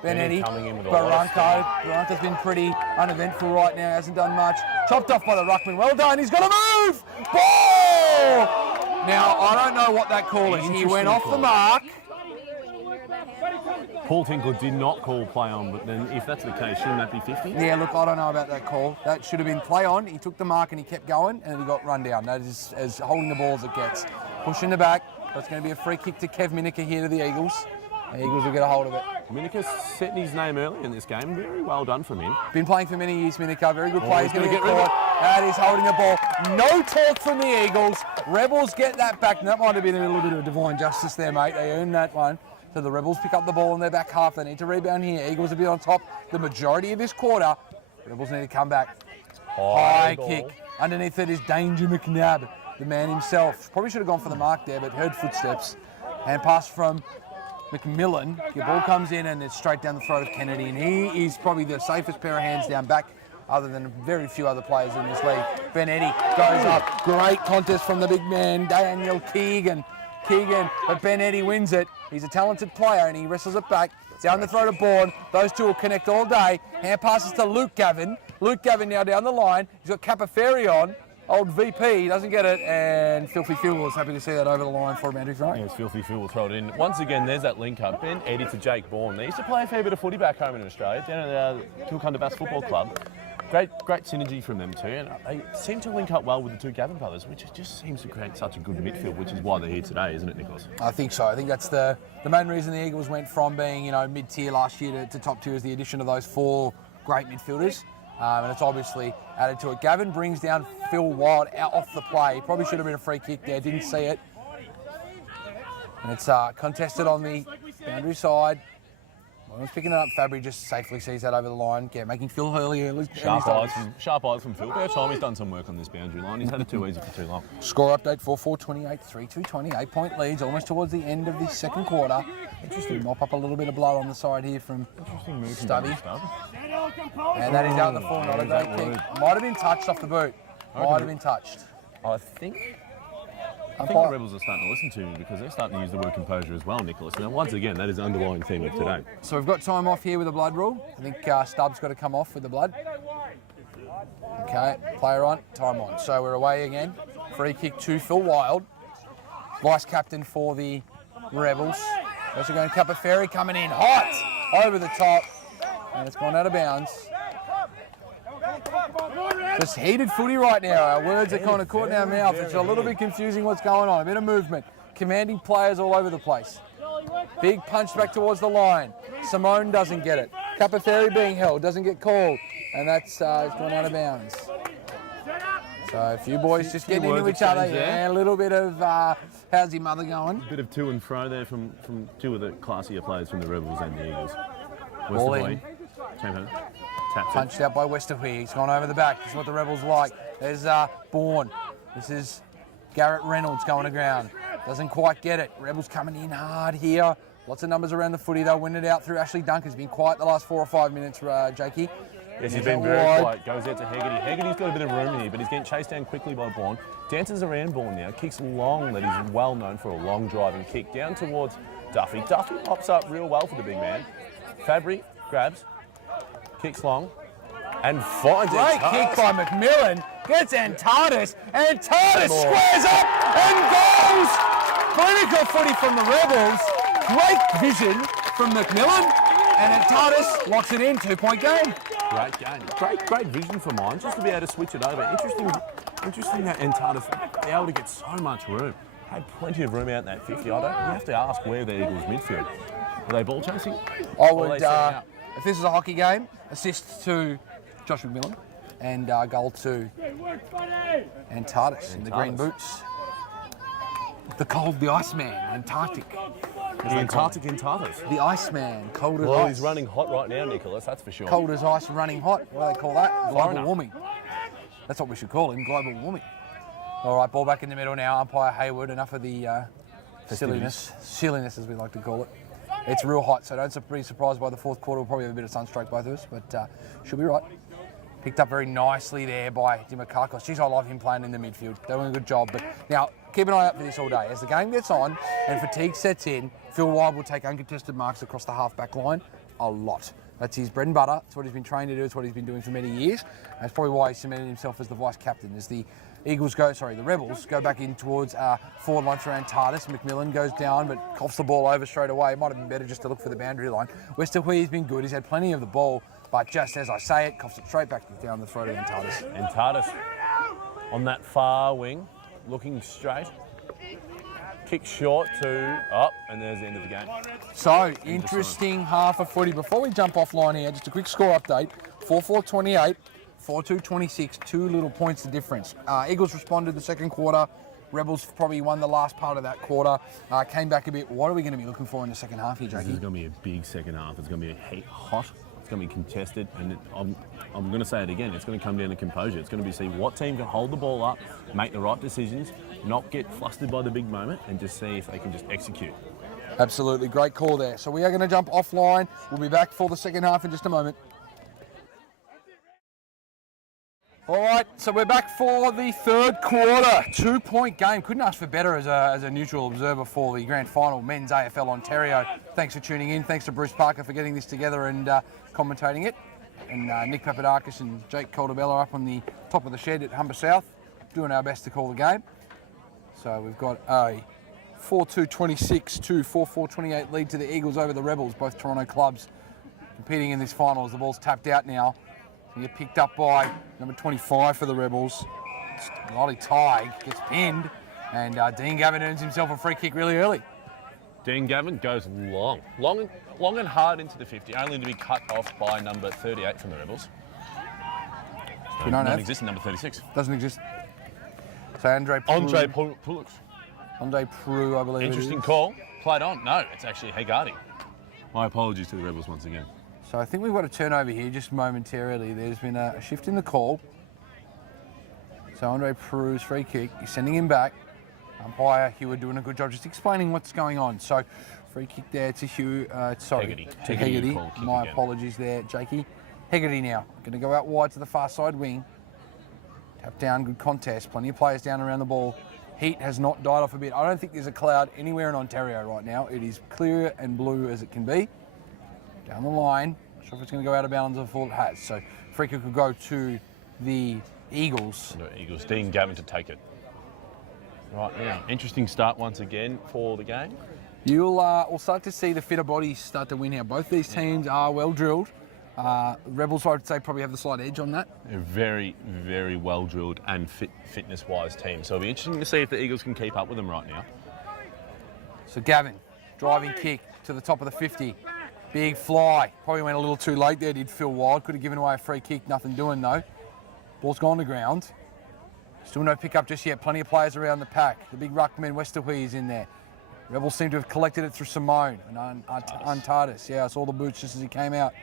Benetti. Baranco's been pretty uneventful right now. Hasn't done much. Chopped off by the ruckman. Well done. He's got to move. Ball! Now, I don't know what that call is. He went off the mark. Paul Tinkler did not call play on, but then if that's the case, shouldn't that be 50? Yeah, look, I don't know about that call. That should have been play on. He took the mark and he kept going, and then he got run down. That is as holding the ball as it gets. Push in the back. That's going to be a free kick to Kev Minica here to the Eagles. The Eagles will get a hold of it. Minica setting his name early in this game. Very well done from him. Been playing for many years, Minica. Very good player. He's going to get caught. That is holding the ball. No talk from the Eagles. Rebels get that back. And that might have been a little bit of divine justice there, mate. They earned that one. So the Rebels pick up the ball in their back half. They need to rebound here. Eagles will be on top the majority of this quarter. Rebels need to come back. High kick. Underneath it is Danger McNabb, the man himself. Probably should have gone for the mark there, but heard footsteps. And pass from McMillan. The ball comes in and it's straight down the throat of Kennedy. And he is probably the safest pair of hands down back, other than very few other players in this league. Benetti goes up. Great contest from the big man, Daniel Keegan, but Benetti wins it. He's a talented player and he wrestles it back. Down the throat of Bourne. Those two will connect all day. Hand passes to Luke Gavin. Luke Gavin now down the line. He's got Capaferi on. Old VP, he doesn't get it, and Filthy Phil was happy to see that over the line for him, Andrew. Right? Yes, Filthy Phil will throw it in. Once again, there's that link up. Ben Eddy to Jake Bourne. They used to play a fair bit of footy back home in Australia, down at the Kilcunda Bass Football Club. Great synergy from them two, and they seem to link up well with the two Gavin brothers, which just seems to create such a good midfield, which is why they're here today, isn't it, Nicholas? I think so. I think that's the main reason the Eagles went from being, mid-tier last year to top tier is the addition of those four great midfielders. And it's obviously added to it. Gavin brings down Phil Wild out off the play. Probably should have been a free kick there, didn't see it. And it's contested on the boundary side. Well, picking it up, Fabry just safely sees that over the line. Yeah, making Phil Hurley. Sharp eyes from Phil. About time he's done some work on this boundary line. He's had it too easy for too long. Score update 4-4-28, 3-2-20, 8-point leads, almost towards the end of the second quarter. Interesting, mop up a little bit of blood on the side here from Stubby. And that is out the full, not a great kick. Might have been touched off the boot. Might have been touched. I think the Rebels are starting to listen to me because they're starting to use the word composure as well, Nicholas. Now, once again, that is the underlying theme of today. So we've got time off here with the blood rule. I think Stubbs got to come off with the blood. Okay, player on, time on. So we're away again. Free kick to Phil Wild, vice captain for the Rebels. Also going Capaferi coming in hot over the top, and it's gone out of bounds. Just heated footy right now. Our words are kind of caught in our mouth. It's a little bit confusing what's going on. A bit of movement. Commanding players all over the place. Big punch back towards the line. Simone doesn't get it. Capaferi being held, doesn't get called. And that's gone out of bounds. So a few boys just getting into each other. Yeah, a little bit of how's your mother going? A bit of to and fro there from two of the classier players from the Rebels and the Eagles. Ball in. Punched out by Westerhuey. He's gone over the back. This is what the Rebels like. There's Bourne. This is Garrett Reynolds going to ground. Doesn't quite get it. Rebels coming in hard here. Lots of numbers around the footy. They'll win it out through Ashley Duncan's been quiet the last 4 or 5 minutes, Jakey. Yes, he's been very quiet. Goes out to Hegarty. Hegarty's got a bit of room here, but he's getting chased down quickly by Bourne. Dances around Bourne now. Kicks long, that he's well known for a long driving kick. Down towards Duffy. Duffy pops up real well for the big man. Fabry grabs. Kicks long and finds it. Great kick by McMillan. Gets Antardis. Antardis squares up and goes. Clinical footy from the Rebels. Great vision from McMillan. And Antardis locks it in. 2-point game. Great game. Great vision for mine. Just to be able to switch it over. Interesting that Antardis be able to get so much room. Had plenty of room out in that 50. You have to ask where the Eagles midfield. Are they ball chasing? I would. If this is a hockey game, assist to Josh McMillan and goal to Antardis in the green boots. The Iceman, Antarctic. The Antarctic Antardis. The Iceman, cold as ice. Well, he's running hot right now, Nicholas, that's for sure. Cold as ice, running hot. What do they call that? Global warming. That's what we should call him, global warming. All right, ball back in the middle now. Umpire Hayward, enough of the silliness as we like to call it. It's real hot, so don't be surprised by the fourth quarter. We'll probably have a bit of sunstroke, both of us, but should be right. Picked up very nicely there by Dimakakos. Jeez, I love him playing in the midfield. Doing a good job. But now, keep an eye out for this all day. As the game gets on and fatigue sets in, Phil Wild will take uncontested marks across the half-back line a lot. That's his bread and butter. It's what he's been trained to do. It's what he's been doing for many years. That's probably why he cemented himself as the vice-captain. As the Rebels go back in towards forward line for Antardis. McMillan goes down but coughs the ball over straight away. It might have been better just to look for the boundary line. Westerhuey's been good. He's had plenty of the ball, but just as I say it, coughs it straight back down the throat of Antardis. Antardis on that far wing, looking straight. Kick short to and there's the end of the game. So, interesting half of footy. Before we jump offline here, just a quick score update. 4-4-28, 4-2-26, 2 little points the difference. Eagles responded the second quarter. Rebels probably won the last part of that quarter, came back a bit. What are we going to be looking for in the second half here, Jakey? This is going to be a big second half. It's going to be hot. It's going to be contested, and I'm going to say it again. It's going to come down to composure. It's going to be see what team can hold the ball up, make the right decisions, not get flustered by the big moment, and just see if they can just execute. Absolutely, great call there. So we are going to jump offline. We'll be back for the second half in just a moment. All right, so we're back for the third quarter. 2-point game. Couldn't ask for better as a neutral observer for the grand final, men's AFL Ontario. Thanks for tuning in. Thanks to Bruce Parker for getting this together and commentating it. And Nick Papadakis and Jake Coldabella up on the top of the shed at Humber South, doing our best to call the game. So we've got a 4-2-26 to 4-4-28 lead to the Eagles over the Rebels, both Toronto clubs competing in this final as the ball's tapped out now. Get picked up by number 25 for the Rebels. Lolly Tighe gets pinned, and Dean Gavin earns himself a free kick really early. Dean Gavin goes long and hard into the 50, only to be cut off by number 38 from the Rebels. We don't have. Existing number 36. Doesn't exist. So Andre Pulux. Andre Prue, I believe. Interesting call. Played on. No, it's actually Hegarty. My apologies to the Rebels once again. So I think we've got a turnover here just momentarily. There's been a shift in the call. So Andre Prue's free kick, he's sending him back. Umpire Hewitt doing a good job just explaining what's going on. So free kick there to Hegarty. My apologies there, Jakey. Hegarty now, going to go out wide to the far side wing. Tap down, good contest. Plenty of players down around the ball. Heat has not died off a bit. I don't think there's a cloud anywhere in Ontario right now. It is clear and blue as it can be. Down the line, not sure if it's going to go out of bounds or if it has. So free kick will go to the Eagles. The Eagles, Dean Gavin to take it. Right now, interesting start once again for the game. We'll start to see the fitter bodies start to win here. Both these teams are well drilled. Rebels, I would say, probably have the slight edge on that. They're very, very well drilled and fitness-wise team. So it'll be interesting to see if the Eagles can keep up with them right now. So Gavin, driving kick to the top of the 50. Big fly. Probably went a little too late there, did Phil Wild. Could have given away a free kick, nothing doing though. Ball's gone to ground. Still no pick up just yet. Plenty of players around the pack. The big ruckman, Westerhui, is in there. Rebels seem to have collected it through Simone and Tardis. Yeah, I saw the boots just as he came out.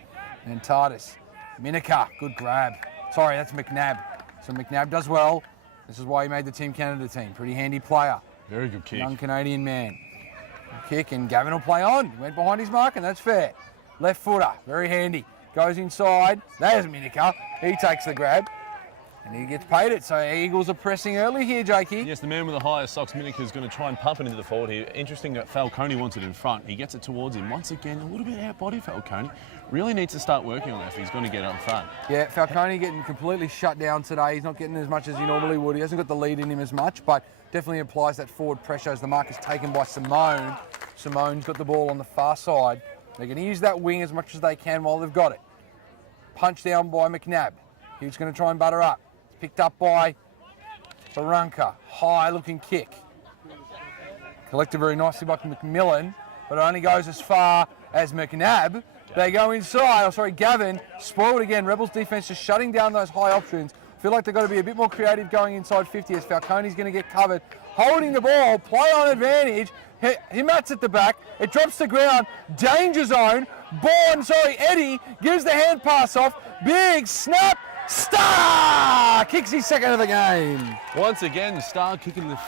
And Tardis. Minica, good grab. Sorry, that's McNabb. So McNabb does well. This is why he made the Team Canada team. Pretty handy player. Very good kick. Young Canadian man. Kick, and Gavin will play on. Went behind his mark, and that's fair. Left footer, very handy. Goes inside. There's Minica. He takes the grab, and he gets paid it. So Eagles are pressing early here, Jakey. Yes, the man with the highest socks, Minica, is going to try and pump it into the forward here. Interesting that Falcone wants it in front. He gets it towards him. Once again, a little bit out body, Falcone. Really needs to start working on that if he's going to get up front. Yeah, Falcone getting completely shut down today. He's not getting as much as he normally would. He hasn't got the lead in him as much, but definitely applies that forward pressure as the mark is taken by Simone. Simone's got the ball on the far side. They're going to use that wing as much as they can while they've got it. Punch down by McNabb. He's going to try and butter up. Picked up by Barunka. High looking kick. Collected very nicely by McMillan, but it only goes as far as McNabb. They go inside. Gavin spoiled again. Rebels defense just shutting down those high options. Feel like they've got to be a bit more creative going inside 50 as Falcone's going to get covered. Holding the ball, play on advantage. Himat's at the back. It drops to ground. Danger zone. Eddie gives the hand pass off. Big snap. Star kicks his second of the game. Once again, Star kicking the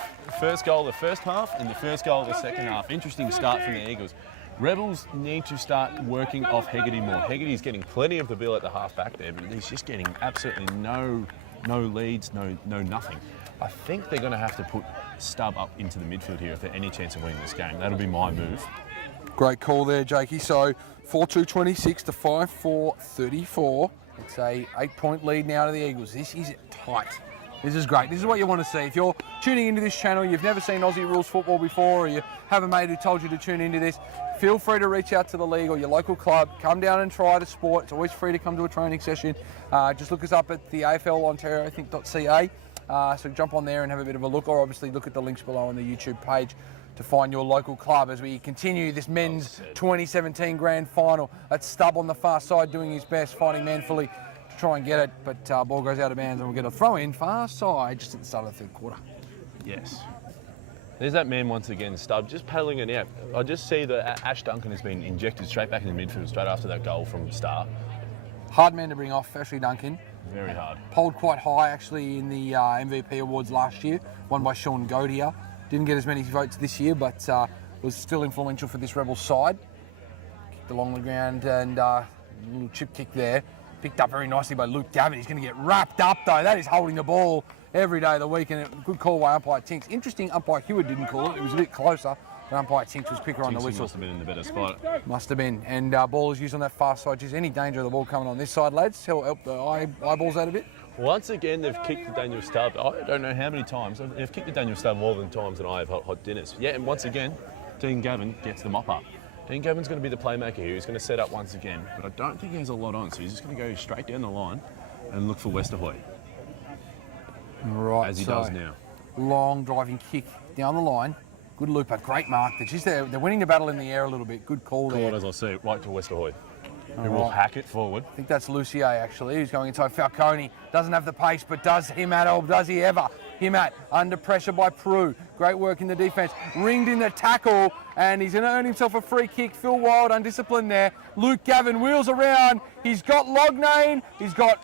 first goal of the first half and the first goal of the second half. Interesting start from the Eagles. Rebels need to start working off Hegarty more. Hegarty's getting plenty of the bill at the half back there, but he's just getting absolutely no leads, no nothing. I think they're going to have to put Stubb up into the midfield here if there's any chance of winning this game. That'll be my move. Great call there, Jakey. So 4-2-26 to 5-4-34. It's a 8-point lead now to the Eagles. This is tight. This is great. This is what you want to see. If you're tuning into this channel, you've never seen Aussie rules football before, or you have a mate who told you to tune into this, feel free to reach out to the league or your local club. Come down and try the sport. It's always free to come to a training session. Just look us up at the AFL Ontario, I think, .ca. So jump on there and have a bit of a look, or obviously look at the links below on the YouTube page to find your local club as we continue this men's 2017 grand final. That's Stubb on the far side doing his best, fighting manfully to to try and get it, but ball goes out of bounds and we'll get a throw in far side just at the start of the third quarter. Yes. There's that man once again, Stubb, just paddling it out. I just see that Ash Duncan has been injected straight back in the midfield straight after that goal from Star. Hard man to bring off, Ashley Duncan. Very hard. Polled quite high actually in the MVP awards last year, won by Sean Godier. Didn't get as many votes this year, but was still influential for this Rebels side. Kicked along the ground and a little chip kick there. Picked up very nicely by Luke Gavin. He's going to get wrapped up though. That is holding the ball every day of the week, and a good call by umpire Tinks. Interesting, umpire Hewitt didn't call it. It was a bit closer, but umpire Tinks was quicker on the whistle. Must have been in the better spot. Must have been. And ball is used on that far side. Just any danger of the ball coming on this side, lads? Help the eyeballs out a bit. Once again, they've kicked the Daniel Stubb. I don't know how many times. They've kicked the Daniel Stubb more than times than I have hot dinners. Yeah, and once again, Dean Gavin gets the mop up. Dean Gavin's going to be the playmaker here. He's going to set up once again, but I don't think he has a lot on, so he's just going to go straight down the line and look for Westerhoy. Right, as he does now. Long driving kick down the line. Good looper, great mark. They're winning the battle in the air a little bit. Good call there. As I see, right to Westerhoy, who will hack it forward. I think that's Lucier actually, who's going inside. Falcone doesn't have the pace, but does Himat, does he ever? Himat under pressure by Prue. Great work in the defence. Ringed in the tackle, and he's going to earn himself a free kick. Phil Wild undisciplined there. Luke Gavin wheels around. He's got Lognane. He's got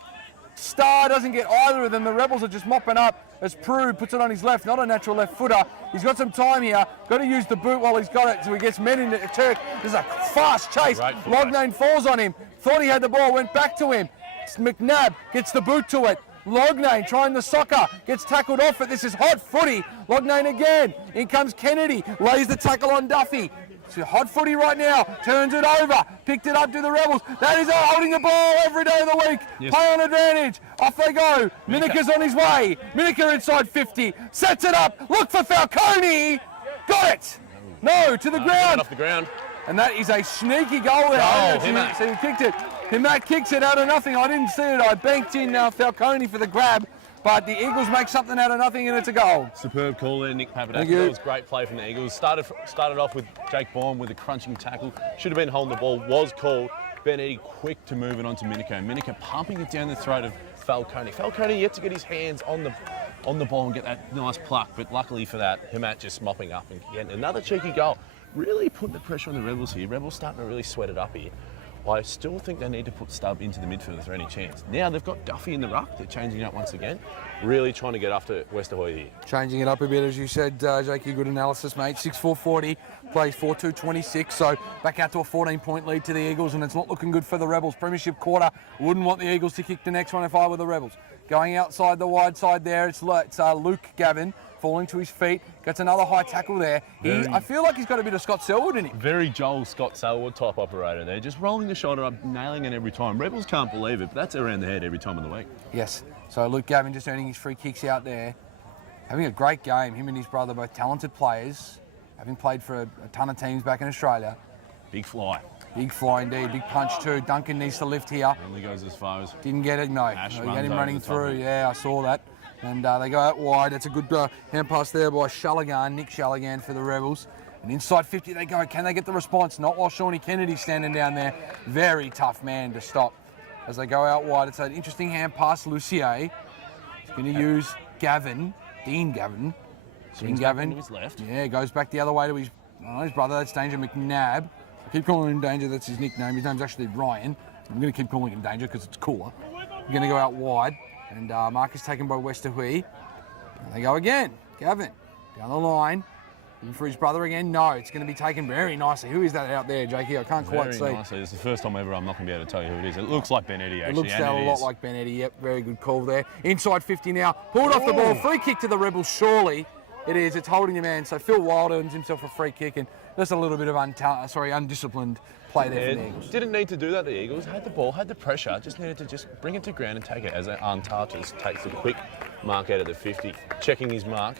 Star. Doesn't get either of them. The Rebels are just mopping up as Prue puts it on his left. Not a natural left footer. He's got some time here. Got to use the boot while he's got it, so he gets men into Turk. There's a fast chase. Lognane falls on him. Thought he had the ball. Went back to him. McNabb gets the boot to it. Lognane trying the soccer, gets tackled off it. This is hot footy. Lognane again. In comes Kennedy, lays the tackle on Duffy. It's hot footy right now. Turns it over, picked it up to the Rebels. That is holding the ball every day of the week. Yes. Play on advantage. Off they go. Minika's on his way. Minika inside 50. Sets it up. Look for Falcone. Got it. No, to the ground. Off the ground. And that is a sneaky goal there. Oh, he kicked it. Himat kicks it out of nothing. I didn't see it. I banked in Falcone for the grab, but the Eagles make something out of nothing, and it's a goal. Superb call there, Nick Papadakis. That was great play from the Eagles. Started off with Jake Bourne with a crunching tackle. Should have been holding the ball. Was called. Ben Eddy quick to move it on to Minika. Minika pumping it down the throat of Falcone. Falcone yet to get his hands on the ball and get that nice pluck, but luckily for that, Himat just mopping up and getting another cheeky goal. Really putting the pressure on the Rebels here. Rebels starting to really sweat it up here. I still think they need to put Stubb into the midfield if there's any chance. Now they've got Duffy in the ruck. They're changing it up once again. Really trying to get after Westerhoy here. Changing it up a bit, as you said, Jakey. Good analysis, mate. 6-4-40, plays 4-2-26. So back out to a 14-point lead to the Eagles, and it's not looking good for the Rebels. Premiership quarter. Wouldn't want the Eagles to kick the next one if I were the Rebels. Going outside the wide side there, it's Luke Gavin. Falling to his feet, gets another high tackle there. I feel like he's got a bit of Scott Selwood in him. Very Joel Scott Selwood type operator there, just rolling the shoulder up, nailing it every time. Rebels can't believe it, but that's around the head every time of the week. Yes, so Luke Gavin just earning his free kicks out there. Having a great game, him and his brother, both talented players, having played for a ton of teams back in Australia. Big fly. Big fly indeed, big punch too. Duncan needs to lift here. Only goes as far as... Didn't get it, no. Ash You had him running through, yeah, I saw that. And they go out wide. That's a good hand pass there by Shalagan, Nick Shalagan for the Rebels. And inside 50 they go. Can they get the response? Not while Shawnee Kennedy's standing down there. Very tough man to stop. As they go out wide, it's an interesting hand pass. Lucier. He's going to use Gavin, Dean Gavin. Dean Gavin to his left. Yeah, goes back the other way to his brother. That's Danger McNabb. I keep calling him Danger. That's his nickname. His name's actually Ryan. I'm going to keep calling him Danger because it's cooler. We're going to go out wide. And mark is taken by Westerhoy. They go again. Gavin down the line. Looking for his brother again. No, it's going to be taken very nicely. Who is that out there, Jakey? I can't quite see. Very nicely. It's the first time ever I'm not going to be able to tell you who it is. It looks like Ben Eddy, actually. It looks a lot like Ben Eddy. Yep, very good call there. Inside 50 now. Pulled off the ball. Free kick to the Rebels, surely. It is. It's holding the man. So Phil Wild earns himself a free kick, and just a little bit of undisciplined play there for the Eagles. Didn't need to do that, the Eagles. Had the ball, had the pressure, just needed to just bring it to ground and take it as untouched. Takes a quick mark out of the 50, checking his mark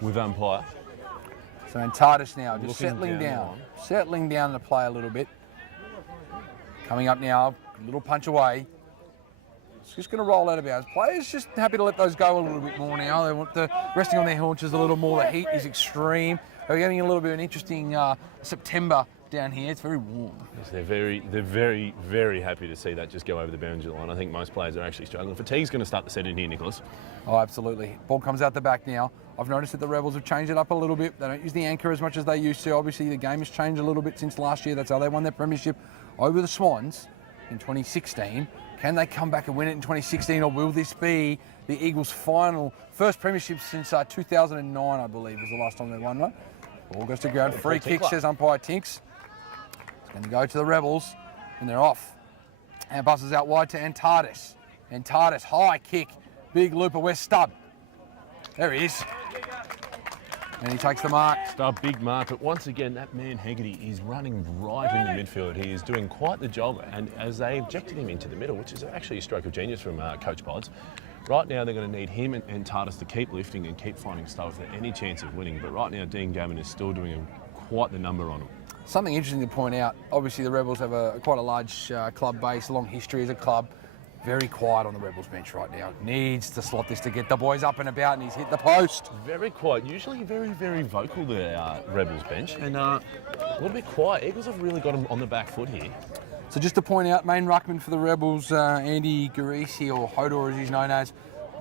with umpire. So Antartis now just settling down to play a little bit. Coming up now, a little punch away. It's just going to roll out of bounds. Players just happy to let those go a little bit more now. They want the resting on their haunches a little more. The heat is extreme. We're getting a little bit of an interesting September down here. It's very warm. Yes, they're very, very happy to see that just go over the boundary line. I think most players are actually struggling. Fatigue's going to start the set in here, Nicholas. Oh, absolutely. Ball comes out the back now. I've noticed that the Rebels have changed it up a little bit. They don't use the anchor as much as they used to. Obviously, the game has changed a little bit since last year. That's how they won their premiership over the Swans in 2016. Can they come back and win it in 2016, or will this be the Eagles' first premiership since 2009, I believe, was the last time they won one? Ball goes to ground. Free kick, says umpire Tinks. It's going to go to the Rebels, and they're off. And buzzes out wide to Antardis. Antardis, high kick, big looper. Where's Stubb? There he is. And he takes the mark. Stubb, big mark, but once again, that man Hegarty is running right in the midfield. He is doing quite the job, and as they ejected him into the middle, which is actually a stroke of genius from Coach Pods, right now they're going to need him and Tardis to keep lifting and keep finding Stubb for any chance of winning. But right now, Dean Gavin is still doing quite the number on him. Something interesting to point out, obviously the Rebels have quite a large club base, a long history as a club. Very quiet on the Rebels bench right now. Needs to slot this to get the boys up and about, and he's hit the post. Very quiet. Usually very, very vocal, the Rebels bench, and a little bit quiet. Eagles have really got him on the back foot here. So just to point out, main ruckman for the Rebels, Andy Garisi, or Hodor as he's known as,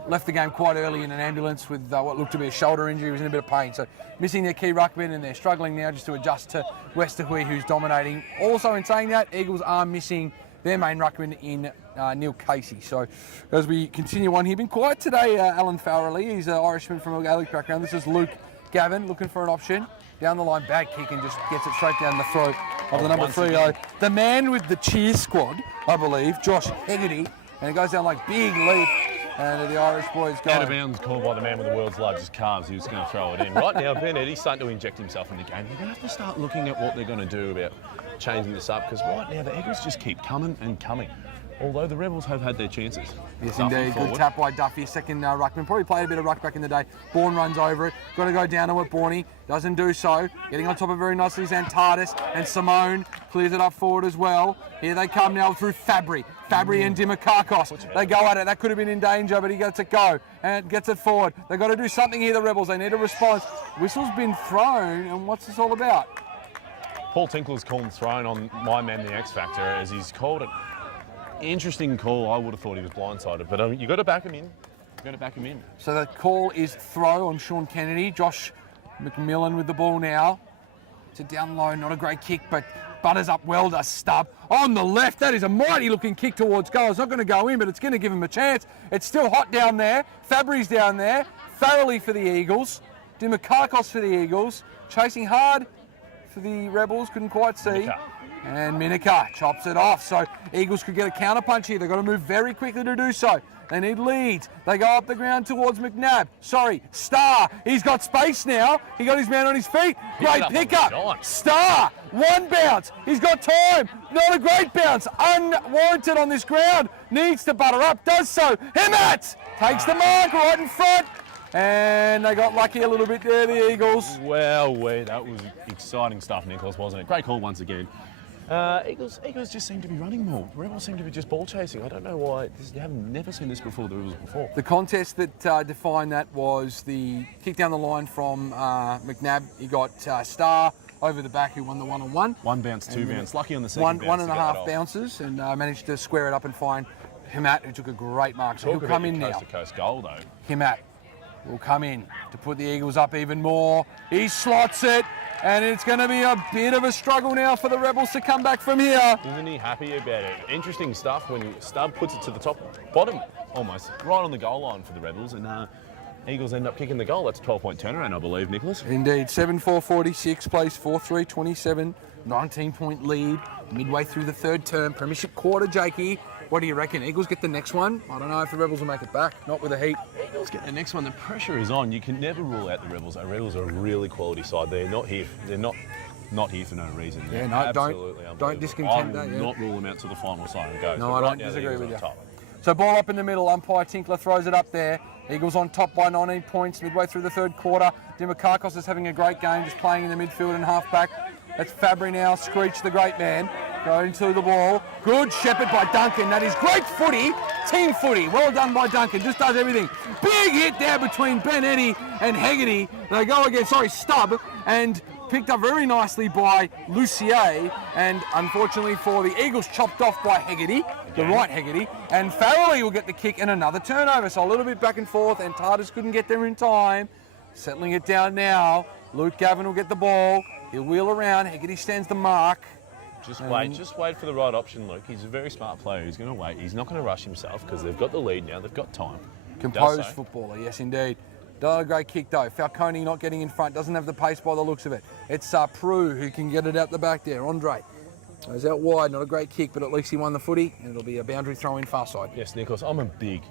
left the game quite early in an ambulance with what looked to be a shoulder injury. He was in a bit of pain. So missing their key ruckman, and they're struggling now just to adjust to Westerhui, who's dominating. Also in saying that, Eagles are missing their main ruckman in Neil Casey. So as we continue on here, been quiet today, Alan Farrelly. He's an Irishman from a Gaelic background. This is Luke Gavin looking for an option. Down the line, bad kick, and just gets it straight down the throat of the number 3. The man with the cheer squad, I believe, Josh Hegarty. And it goes down like big leap. And the Irish boys go. Out of bounds call by the man with the world's largest calves. He was going to throw it in. Right now, Ben Eddie's starting to inject himself in the game. You're going to have to start looking at what they're going to do about changing this up, because right now the Eagles just keep coming and coming. Although the Rebels have had their chances. Yes, indeed. Good tap by Duffy. Second ruckman. Probably played a bit of ruck back in the day. Bourne runs over it. Got to go down to it. Borny doesn't do so. Getting on top of it very nicely is Antardis, and Simone clears it up forward as well. Here they come now through Fabry. Fabry and Dimakakos. They go at it. That could have been in danger, but he gets it go and gets it forward. They've got to do something here, the Rebels. They need a response. Whistle's been thrown, and what's this all about? Paul Tinkler's called thrown on my man, the X Factor, as he's called it. Interesting call. I would have thought he was blindsided, but you got to back him in. You got to back him in. So the call is throw on Sean Kennedy. Josh McMillan with the ball now. It's a down low, not a great kick, but butters up well to Stubb. On the left, that is a mighty looking kick towards goal. It's not going to go in, but it's going to give him a chance. It's still hot down there. Fabry's down there. Farrelly for the Eagles. Dimakakos for the Eagles. Chasing hard for the Rebels, couldn't quite see. Minika. And Minika chops it off, so Eagles could get a counter punch here. They've got to move very quickly to do so. They need leads. They go up the ground towards McNabb. Star. He's got space now. He got his man on his feet. Great pickup. Star. One bounce. He's got time. Not a great bounce. Unwarranted on this ground. Needs to butter up. Does so. Hemant takes the mark right in front. And they got lucky a little bit there, the Eagles. Well, that was exciting stuff, Nicholas, wasn't it? Great call once again. Eagles just seem to be running more. Rebels seem to be just ball chasing. I don't know why. You have never seen this before, the Rebels before. The contest that defined that was the kick down the line from McNabb. He got Star over the back, who won the one-on-one. One bounce, two bounce. Lucky on the second bounce. One and a half bounces, and managed to square it up and find Hemant, who took a great mark. So he'll come in now. Coast-to-coast goal, though. Hemant will come in to put the Eagles up even more. He slots it, and it's going to be a bit of a struggle now for the Rebels to come back from here. Isn't he happy about it? Interesting stuff when Stubb puts it to the bottom, almost, right on the goal line for the Rebels, and Eagles end up kicking the goal. That's a 12-point turnaround, I believe, Nicholas. Indeed. 7-4-46, plays 4-3-27, 19-point lead, midway through the third term, premiership quarter, Jakey. What do you reckon? Eagles get the next one? I don't know if the Rebels will make it back. Not with the heat. Eagles get the next one. The pressure is on. You can never rule out the Rebels. The Rebels are a really quality side. They're not here. They're not here for no reason. Yeah, no, don't discontent that. Yeah. Not rule them out to the final siren goes. No, I don't disagree with you. So ball up in the middle. Umpire Tinkler throws it up there. Eagles on top by 19 points midway through the third quarter. Dimakakos is having a great game, just playing in the midfield and half back. That's Fabry now. Screech, the great man, going to the ball. Good shepherd by Duncan. That is great footy. Team footy. Well done by Duncan. Just does everything. Big hit there between Ben Eddy and Hegarty. They go again. Stubb. And picked up very nicely by Lucier, and unfortunately for the Eagles, chopped off by Hegarty, the right Hegarty, and Farrelly will get the kick and another turnover. So a little bit back and forth, and Tardis couldn't get there in time. Settling it down now. Luke Gavin will get the ball. He'll wheel around. Hegarty stands the mark. Just wait for the right option, Luke. He's a very smart player. He's going to wait. He's not going to rush himself because they've got the lead now. They've got time. Composed footballer, yes indeed. Another great kick though. Falcone not getting in front, doesn't have the pace by the looks of it. It's Prue who can get it out the back there. Andre goes out wide, not a great kick, but at least he won the footy, and it'll be a boundary throw in far side. Yes, Nicholas, I'm a big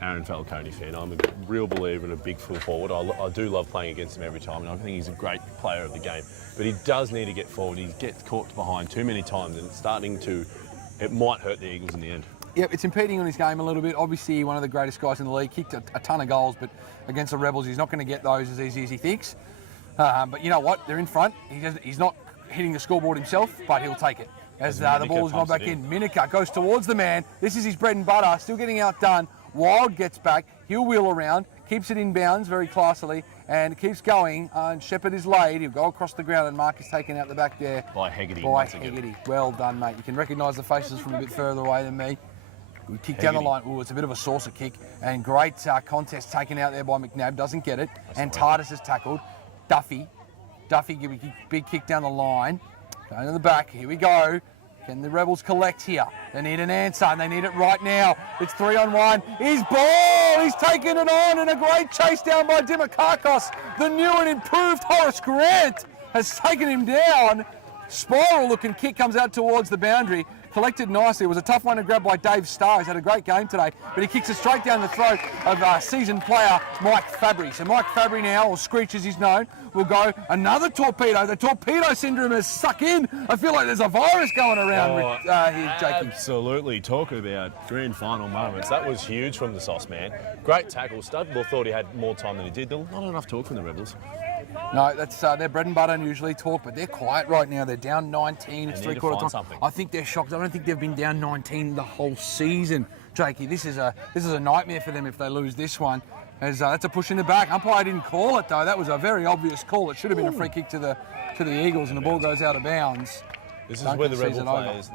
Aaron Falcone fan. I'm a real believer in a big full forward. I do love playing against him every time, and I think he's a great player of the game. But he does need to get forward. He gets caught behind too many times, and it might hurt the Eagles in the end. Yep, it's impeding on his game a little bit. Obviously, one of the greatest guys in the league, kicked a ton of goals, but against the Rebels, he's not going to get those as easy as he thinks. But you know what? They're in front. He's not hitting the scoreboard himself, but he'll take it. As the ball has gone back in. Minica goes towards the man. This is his bread and butter. Still getting outdone. Wild gets back. He'll wheel around. Keeps it in bounds very classily and keeps going. And Shepherd is laid. He'll go across the ground and Mark is taken out the back there. By Hegarty. Well done, mate. You can recognise the faces from a bit further away than me. Good kick down the line. Oh, it's a bit of a saucer kick. And great contest taken out there by McNabb. Doesn't get it. And Tardis is tackled. Duffy give a big kick down the line. Going to the back. Here we go. Can the Rebels collect here? They need an answer, and they need it right now. It's 3-on-1. His ball! He's taken it on, and a great chase down by Dimakakos. The new and improved Horace Grant has taken him down. Spiral-looking kick comes out towards the boundary. Collected nicely. It was a tough one to grab by Dave Starr. He's had a great game today, but he kicks it straight down the throat of seasoned player Mike Fabry. So Mike Fabry now, or Screech as he's known, will go another torpedo. The torpedo syndrome has stuck in. I feel like there's a virus going around here, Jakey. Absolutely. Talk about grand final moments. That was huge from the Sauce man. Great tackle. Studwell thought he had more time than he did. Not enough talk from the Rebels. No, that's their bread and butter and usually talk, but they're quiet right now. They're down 19. It's three-quarter time. I think they're shocked. I don't think they've been down 19 the whole season, Jakey. This is a nightmare for them if they lose this one. As that's a push in the back. Umpire didn't call it though. That was a very obvious call. It should have been a free kick to the Eagles, and the ball goes out of bounds. This is where the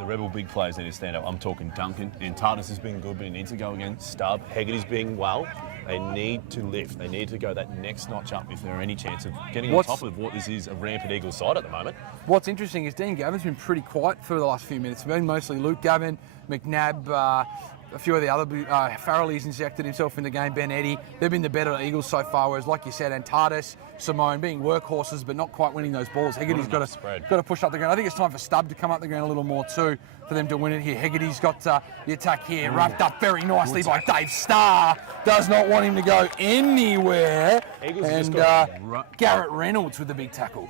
Rebel big players need to stand up. I'm talking Duncan, and Tardis has been good, but he needs to go again. Stubb, Hegarty's being well. They need to lift. They need to go that next notch up if there are any chance of getting on top of what this is a rampant Eagles side at the moment. What's interesting is Dean Gavin's been pretty quiet for the last few minutes. It's been mostly Luke Gavin, McNabb, a few of the other, Farrelly's injected himself in the game, Ben Eddy. They've been the better Eagles so far, whereas like you said, Tardis, Simone being workhorses but not quite winning those balls. Hegarty's got to push up the ground. I think it's time for Stubb to come up the ground a little more too for them to win it here. Hegarty's got the attack here, wrapped up very nicely by Dave Starr. Does not want him to go anywhere. And Garrett Reynolds with the big tackle.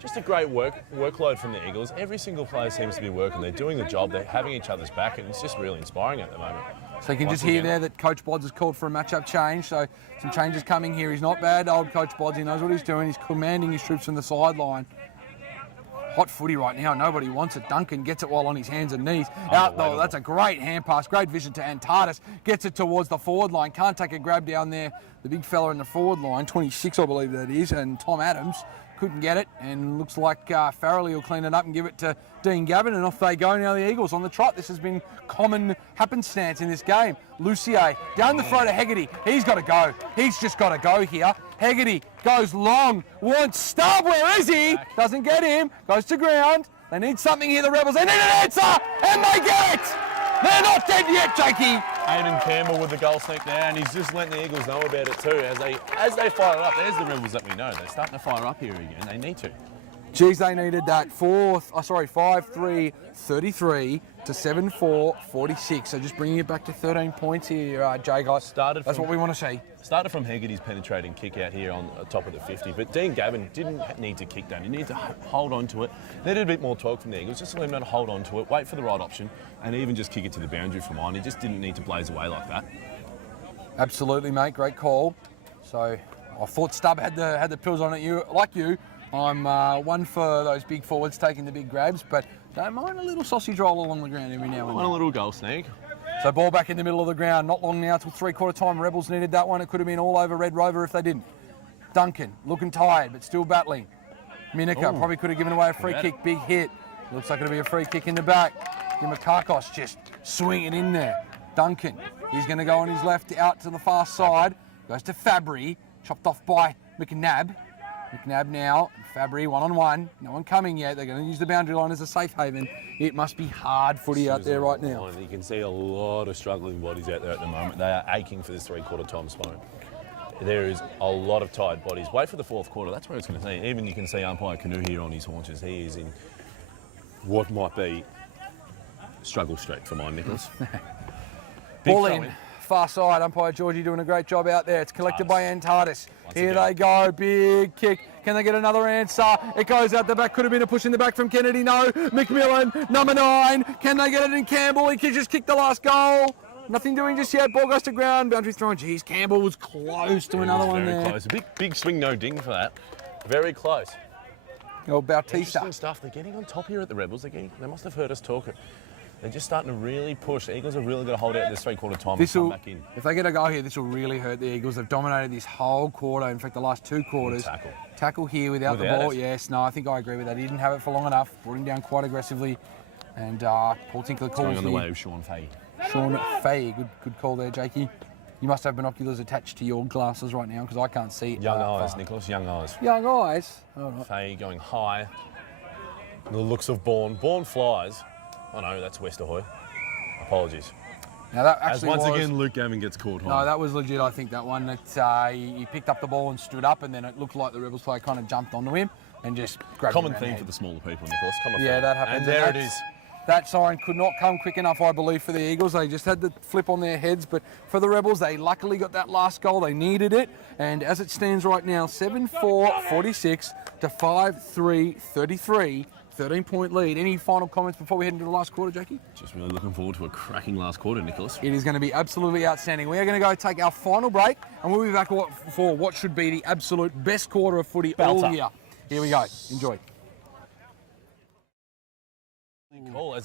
Just a great workload from the Eagles. Every single player seems to be working. They're doing the job. They're having each other's back, and it's just really inspiring at the moment. So you can just hear there that Coach Bodds has called for a matchup change. So some changes coming here. He's not bad, old Coach Bodds. He knows what he's doing. He's commanding his troops from the sideline. Hot footy right now. Nobody wants it. Duncan gets it while on his hands and knees. Out though. That's a great hand pass. Great vision to Tardis. Gets it towards the forward line. Can't take a grab down there. The big fella in the forward line, 26 I believe that is, and Tom Adams couldn't get it, and looks like Farrelly will clean it up and give it to Dean Gavin, and off they go now, the Eagles on the trot. This has been common happenstance in this game. Lucier down the throat of Hegarty. He's got to go. He's just got to go here. Hegarty goes long, wants Stubb. Where is he? Doesn't get him. Goes to ground. They need something here, the Rebels. They need an answer, and they get it. They're not dead yet, Jakey. Aiden Campbell with the goal sneak there, and he's just letting the Eagles know about it too. As they fire it up, there's the Rebels that we know. They're starting to fire up here again. They need to. Geez, they needed that 5-3, 33 to 7-4, 46. So just bringing it back to 13 points here, Jay guys. That's what we want to see. Started from Hegarty's penetrating kick out here on the top of the 50, but Dean Gavin didn't need to kick down. He needed to hold on to it. Needed a bit more torque from the Eagles, just to let him know to hold on to it, wait for the right option, and even just kick it to the boundary from on. He just didn't need to blaze away like that. Absolutely, mate. Great call. So I thought Stubb had the pills on it. Like you, I'm one for those big forwards taking the big grabs, but don't mind a little sausage roll along the ground every now and then. Want a little goal sneak. So ball back in the middle of the ground. Not long now till three-quarter time. Rebels needed that one. It could have been all over Red Rover if they didn't. Duncan looking tired but still battling. Minica probably could have given away a free kick. Big hit. Looks like it'll be a free kick in the back. Dimakakos just swinging in there. Duncan, he's going to go on his left out to the far side. Goes to Fabry, chopped off by McNabb. McNabb now, Fabry one-on-one. No one coming yet. They're going to use the boundary line as a safe haven. It must be hard footy out there right now. You can see a lot of struggling bodies out there at the moment. They are aching for this three-quarter time spot. There is a lot of tired bodies. Wait for the fourth quarter. That's where it's going to see. Even you can see umpire Canoe here on his haunches. He is in what might be struggle street for mine, Nicholas. Ball in, far side. Umpire Georgie doing a great job out there. It's collected by Antardis. Here they go. Big kick. Can they get another answer? It goes out the back. Could have been a push in the back from Kennedy. No. McMillan, number 9. Can they get it in Campbell? He just kicked the last goal. Nothing doing just yet. Ball goes to ground. Boundary thrown. Geez, Campbell was close to another one there. Very close. A big swing, no ding for that. Very close. Oh, Bautista. Interesting stuff. They're getting on top here at the Rebels. They must have heard us talk. They're just starting to really push. The Eagles are really going to hold out this three-quarter time and come back in. If they get a goal here, this will really hurt the Eagles. They've dominated this whole quarter. In fact, the last 2 quarters. Tackle here without the ball. Yes, no, I think I agree with that. He didn't have it for long enough. Brought him down quite aggressively. And Paul Tinkler calls on the way of Sean Fahey. Sean Fahey, good call there, Jakey. You must have binoculars attached to your glasses right now because I can't see. Young eyes, Nicholas, young eyes. Young eyes. Oh, right. Fahey going high. The looks of Bourne. Bourne flies. Oh no, that's Westerhoy. Apologies. Now that actually once again, Luke Gavin gets caught high. No, that was legit, I think, that one. That he picked up the ball and stood up, and then it looked like the Rebels player kind of jumped onto him and just grabbed him. Common theme for the smaller people, Nicholas. Yeah, that happened. And there it is. That siren could not come quick enough, I believe, for the Eagles. They just had the flip on their heads, but for the Rebels, they luckily got that last goal. They needed it, and as it stands right now, 7-4-46 to 5-3-33. 13-point lead. Any final comments before we head into the last quarter, Jackie? Just really looking forward to a cracking last quarter, Nicholas. It is going to be absolutely outstanding. We are going to go take our final break, and we'll be back for what should be the absolute best quarter of footy all year. Here we go. Enjoy.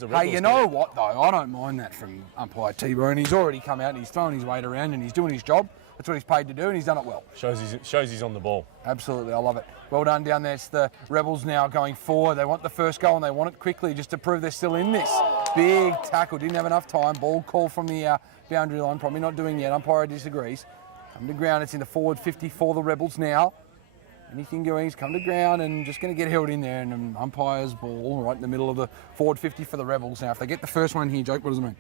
Hey, you know what, though? I don't mind that from umpire T-Bone. He's already come out and he's throwing his weight around and he's doing his job. That's what he's paid to do, and he's done it well. Shows he's on the ball. Absolutely, I love it. Well done down there. It's the Rebels now going forward. They want the first goal, and they want it quickly just to prove they're still in this. Big tackle, didn't have enough time. Ball call from the boundary line, probably not doing yet. Umpire disagrees. Come to ground, it's in the forward 50 for the Rebels now. Anything going, he's come to ground and just going to get held in there, and an umpire's ball right in the middle of the forward 50 for the Rebels. Now, if they get the first one here, Jake, what does it mean?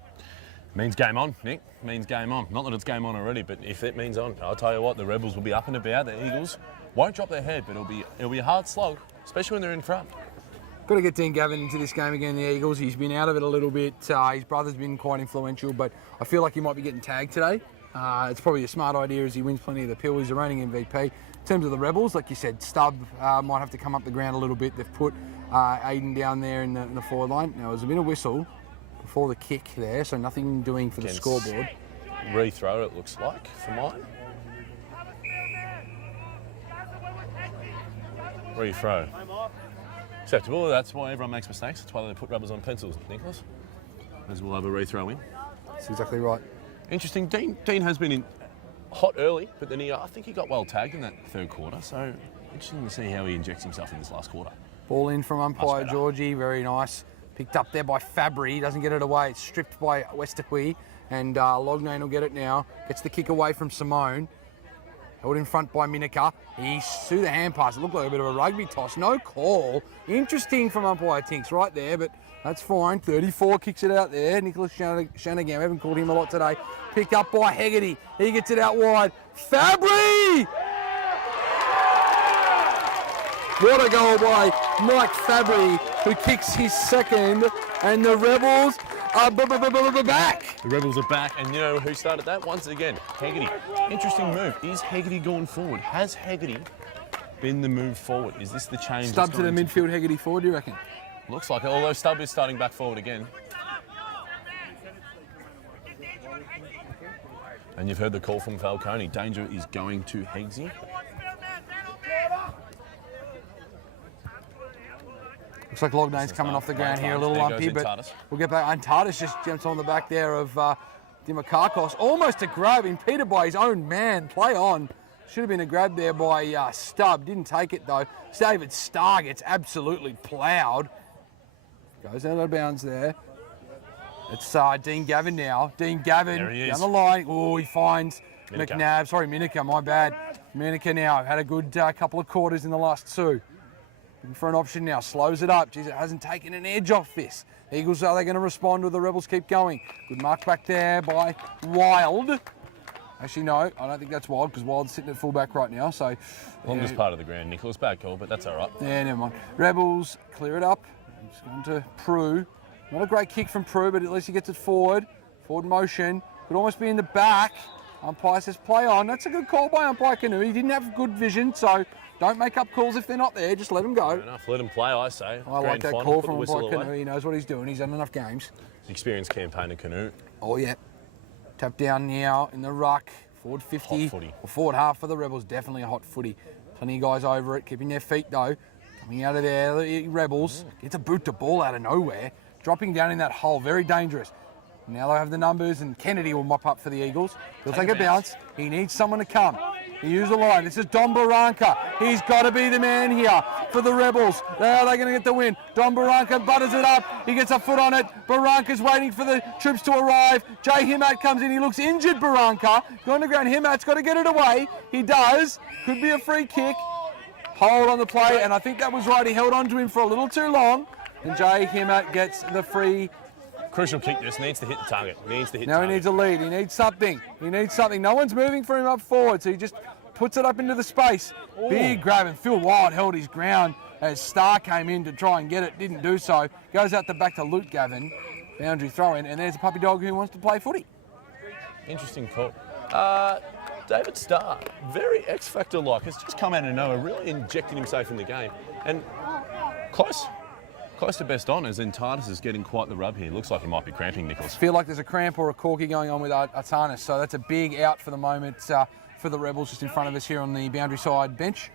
Means game on, Nick. Means game on. Not that it's game on already, but if it means on, I'll tell you what, the Rebels will be up and about. The Eagles won't drop their head, but it'll be a hard slog, especially when they're in front. Got to get Dean Gavin into this game again, the Eagles. He's been out of it a little bit. His brother's been quite influential, but I feel like he might be getting tagged today. It's probably a smart idea as he wins plenty of the pill. He's the reigning MVP. In terms of the Rebels, like you said, Stubb might have to come up the ground a little bit. They've put Aiden down there in the forward line. Now, there's been a whistle before the kick there, so nothing doing for the scoreboard. Rethrow, it looks like, for mine. Rethrow. Acceptable. That's why everyone makes mistakes. That's why they put rubbers on pencils, Nicholas. As we'll have a rethrow in. That's exactly right. Interesting. Dean has been in hot early, but then I think he got well tagged in that third quarter. So interesting to see how he injects himself in this last quarter. Ball in from umpire Georgie. Very nice. Picked up there by Fabry. He doesn't get it away. It's stripped by Westerhoy. And Lognane will get it now. Gets the kick away from Simone. Held in front by Minica. He's through the hand pass. It looked like a bit of a rugby toss. No call. Interesting from umpire Tinks right there, but that's fine. 34 kicks it out there. Nicholas Shanagan. We haven't called him a lot today. Picked up by Hegarty. He gets it out wide. Fabry! What a goal by Mike Fabry, who kicks his second, and the Rebels are back. The Rebels are back, and you know who started that? Once again, Hegarty. Interesting move. Is Hegarty going forward? Has Hegarty been the move forward? Is this the change? Stubb to the midfield, Hegarty forward, do you reckon? Looks like it, although Stubb is starting back forward again. And you've heard the call from Falcone. Danger is going to Hegsy. Looks like Lognane's coming off the ground here, a little lumpy, but we'll get back. And Tardis just jumps on the back there of Dimakakos. Almost a grab, impeded by his own man. Play on. Should have been a grab there by Stubb. Didn't take it though. David Starr gets absolutely ploughed. Goes out of bounds there. It's Dean Gavin now. Dean Gavin There he is. down the line. Oh, he finds Minica. McNabb. Sorry, Minica, my bad. Minica now had a good couple of quarters in the last two. Looking for an option now. Slows it up. Geez, it hasn't taken an edge off this. Eagles, are they going to respond or the Rebels keep going? Good mark back there by Wild. Actually, no, I don't think that's Wild because Wild's sitting at fullback right now. So, Longest part of the ground, Nicholas. Bad call, but that's all right. yeah, never mind. Rebels clear it up. Just going to Prue. Not a great kick from Prue, but at least he gets it forward. Forward motion. Could almost be in the back. Umpire says play on. That's a good call by umpire Canoe. He didn't have good vision, so don't make up calls if they're not there. Just let them go. Fair enough. Let him play, I say. I like that call from umpire Canoe. He knows what he's doing. He's had enough games. Experienced campaigner Canoe. Oh, yeah. Tap down now in the ruck. Forward 50. Hot footy. Or forward half for the Rebels. Definitely a hot footy. Plenty of guys over it. Keeping their feet, though. Coming out of there, the Rebels. Gets a boot to ball out of nowhere. Dropping down in that hole. Very dangerous. Now they have the numbers, and Kennedy will mop up for the Eagles. He'll take a bounce. He needs someone to come. He used the line. This is Don Barranca. He's got to be the man here for the Rebels. Are they going to get the win? Don Barranca butters it up. He gets a foot on it. Barranca's waiting for the troops to arrive. Jay Himmat comes in. He looks injured, Barranca. Going to ground. Himmat's got to get it away. He does. Could be a free kick. Hold on the play, and I think that was right. He held on to him for a little too long. And Jay Himmat gets the free. Crucial kick. This needs to hit the target. Now he needs a lead. He needs something. He needs something. No one's moving for him up forward, so he just puts it up into the space. Ooh. Big grab, and Phil Wild held his ground as Starr came in to try and get it. Didn't do so. Goes out the back to Luke Gavin. Boundary throw in, and there's a puppy dog who wants to play footy. Interesting call. David Starr, very X-Factor-like, has just come out of nowhere, really injected himself in the game. And close to best honours, and Tardis is getting quite the rub here. Looks like he might be cramping, Nicholas. Feel like there's a cramp or a corky going on with Artanis, so that's a big out for the moment for the Rebels just in front of us here on the boundary side bench.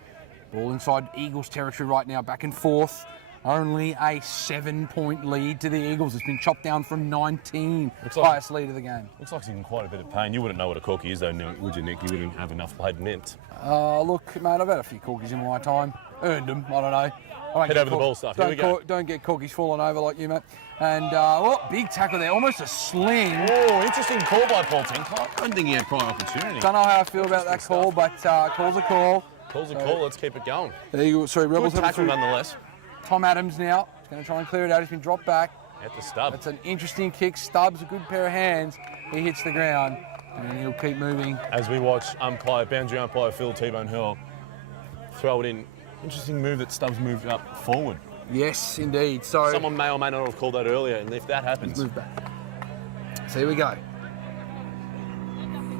Ball inside Eagles territory right now, back and forth. Only a 7-point lead to the Eagles. It's been chopped down from 19. Highest lead of the game. Looks like he's in quite a bit of pain. You wouldn't know what a corky is though, would you, Nick? You wouldn't have enough played mint. Look, mate, I've had a few corkies in my time. Earned them, I don't know. Head over the ball stuff. Here we go. Don't get corkies falling over like you, mate. And, big tackle there. Almost a sling. Oh, interesting call by Paul Tinkler. I don't think he had prior opportunity. Don't know how I feel about that call, but call's a call. Call's a call. Let's keep it going. There you go. Sorry, Rebels good tackle nonetheless. Tom Adams now. He's going to try and clear it out. He's been dropped back. At the stub. That's an interesting kick. Stubbs, a good pair of hands. He hits the ground, and he'll keep moving. As we watch boundary umpire Phil T-Bone Hill throw it in. Interesting move that Stubbs moved up forward. Yes, indeed. So someone may or may not have called that earlier, and if that happens, move back. So here we go.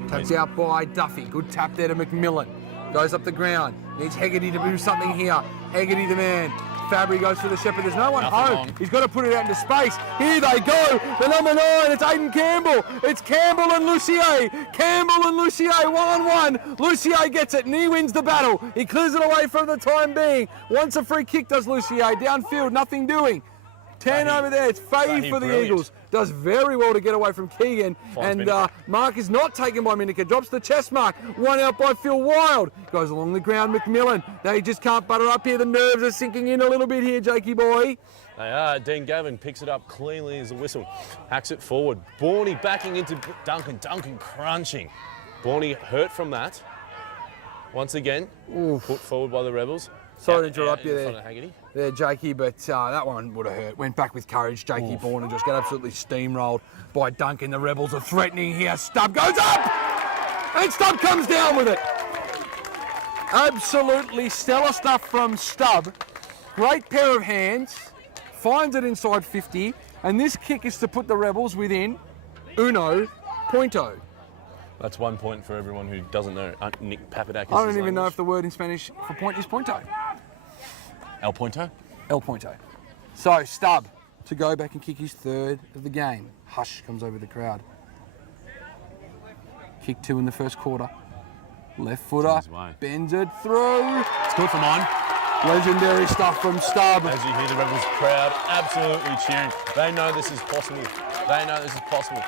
Tapped out by Duffy. Good tap there to McMillan. Goes up the ground. Needs Hegarty to do something here. Hegarty the man. Fabry goes for the Shepherd. There's no one home. He's got to put it out into space. Here they go. The number 9. It's Aiden Campbell. It's Campbell and Lucier. Campbell and Lucier 1-on-1. Lucier gets it and he wins the battle. He clears it away for the time being. Wants a free kick, does Lucier. Downfield, nothing doing. 10 over there. It's Fahey for the brilliant. Eagles. Does very well to get away from Keegan. And mark is not taken by Minica. Drops the chest mark. One out by Phil Wild. Goes along the ground, McMillan. They just can't butter up here. The nerves are sinking in a little bit here, Jakey boy. They are. Dean Gavin picks it up cleanly as a whistle. Hacks it forward. Borny backing into Duncan. Duncan crunching. Borny hurt from that. Once again, put forward by the Rebels. Sorry to interrupt you in front of there, Jakey, but that one would have hurt. Went back with courage, Jakey Bourne, and just got absolutely steamrolled by Duncan. The Rebels are threatening here. Stubb goes up! And Stubb comes down with it. Absolutely stellar stuff from Stubb. Great pair of hands. Finds it inside 50. And this kick is to put the Rebels within uno pointo. That's 1 point for everyone who doesn't know Nick Papadakis. I don't even know if the word in Spanish for point is pointo. El Pointo? El Pointo. So, Stubb to go back and kick his third of the game. Hush comes over the crowd. Kick 2 in the first quarter. Left footer, bends it through. It's good for mine. Legendary stuff from Stubb. As you hear the Rebels crowd absolutely cheering. They know this is possible. They know this is possible.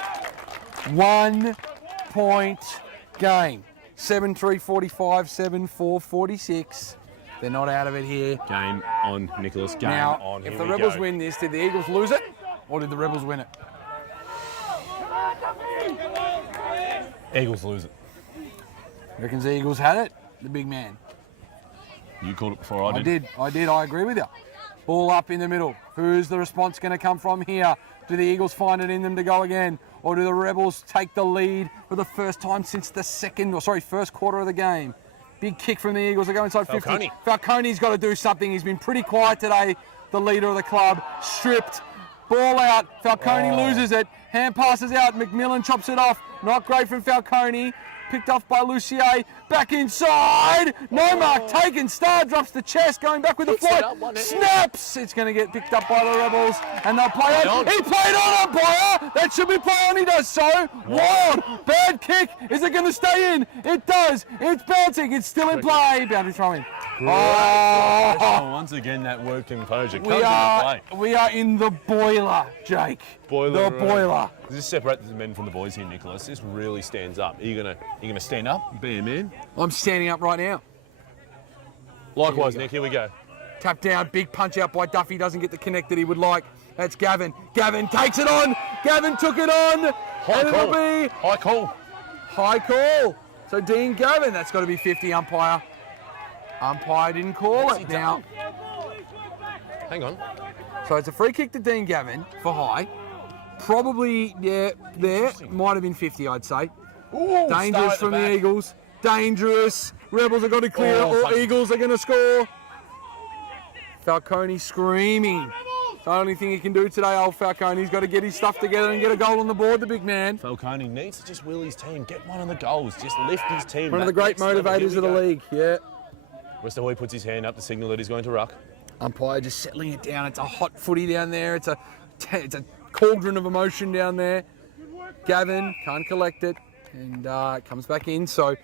1 point game. 7-3-45, 7-4-46. They're not out of it here. Game on, Nicholas. Game Now, on. if Here the we Rebels go. win this, did the Eagles lose it or did the Rebels win it? Eagles lose it. Reckons the Eagles had it? The big man. You called it before I did. I did. I agree with you. Ball up in the middle. Who's the response going to come from here? Do the Eagles find it in them to go again? Or do the Rebels take the lead for the first time since the first quarter of the game? Big kick from the Eagles. They go inside 50. Falcone. Falcone's got to do something. He's been pretty quiet today, the leader of the club. Stripped. Ball out. Falcone loses it. Hand passes out. McMillan chops it off. Not great from Falcone. Picked off by Lucier. Back inside. No mark taken. Star drops the chest. Going back with the flight. Snaps. It's going to get picked up by the Rebels. And they'll play on. He played on umpire. That should be play on. He does so. Wild. Bad kick. Is it going to stay in? It does. It's bouncing. It's still in play. Boundary throw in. Oh, once again, that word composure. We are in the boiler, Jake. Boiler The room. boiler. Does this separate the men from the boys here, Nicholas? This really stands up. Are you gonna stand up and be a man? I'm standing up right now. Likewise, Nick. Here we go. Tap down, big punch out by Duffy. Doesn't get the connect that he would like. That's Gavin. Gavin takes it on. Gavin took it on. And it'll be High call. high call. So Dean Gavin, that's got to be 50 umpire. Umpire didn't call What's it he now. Hang on. So it's a free kick to Dean Gavin for high. Probably, yeah, there. Might have been 50, I'd say. Ooh, Dangerous from the Eagles. Dangerous. Rebels are going to clear or Eagles are going to score. Falcone screaming. The only thing he can do today, old Falcone, he's got to get his stuff together and get a goal on the board, the big man. Falcone needs to just will his team, get one of the goals, just lift his team. One of the great motivators of the league, yeah. Westerhoy puts his hand up to signal that he's going to ruck. Umpire just settling it down. It's a hot footy down there. It's a cauldron of emotion down there. Gavin can't collect it and it comes back in. So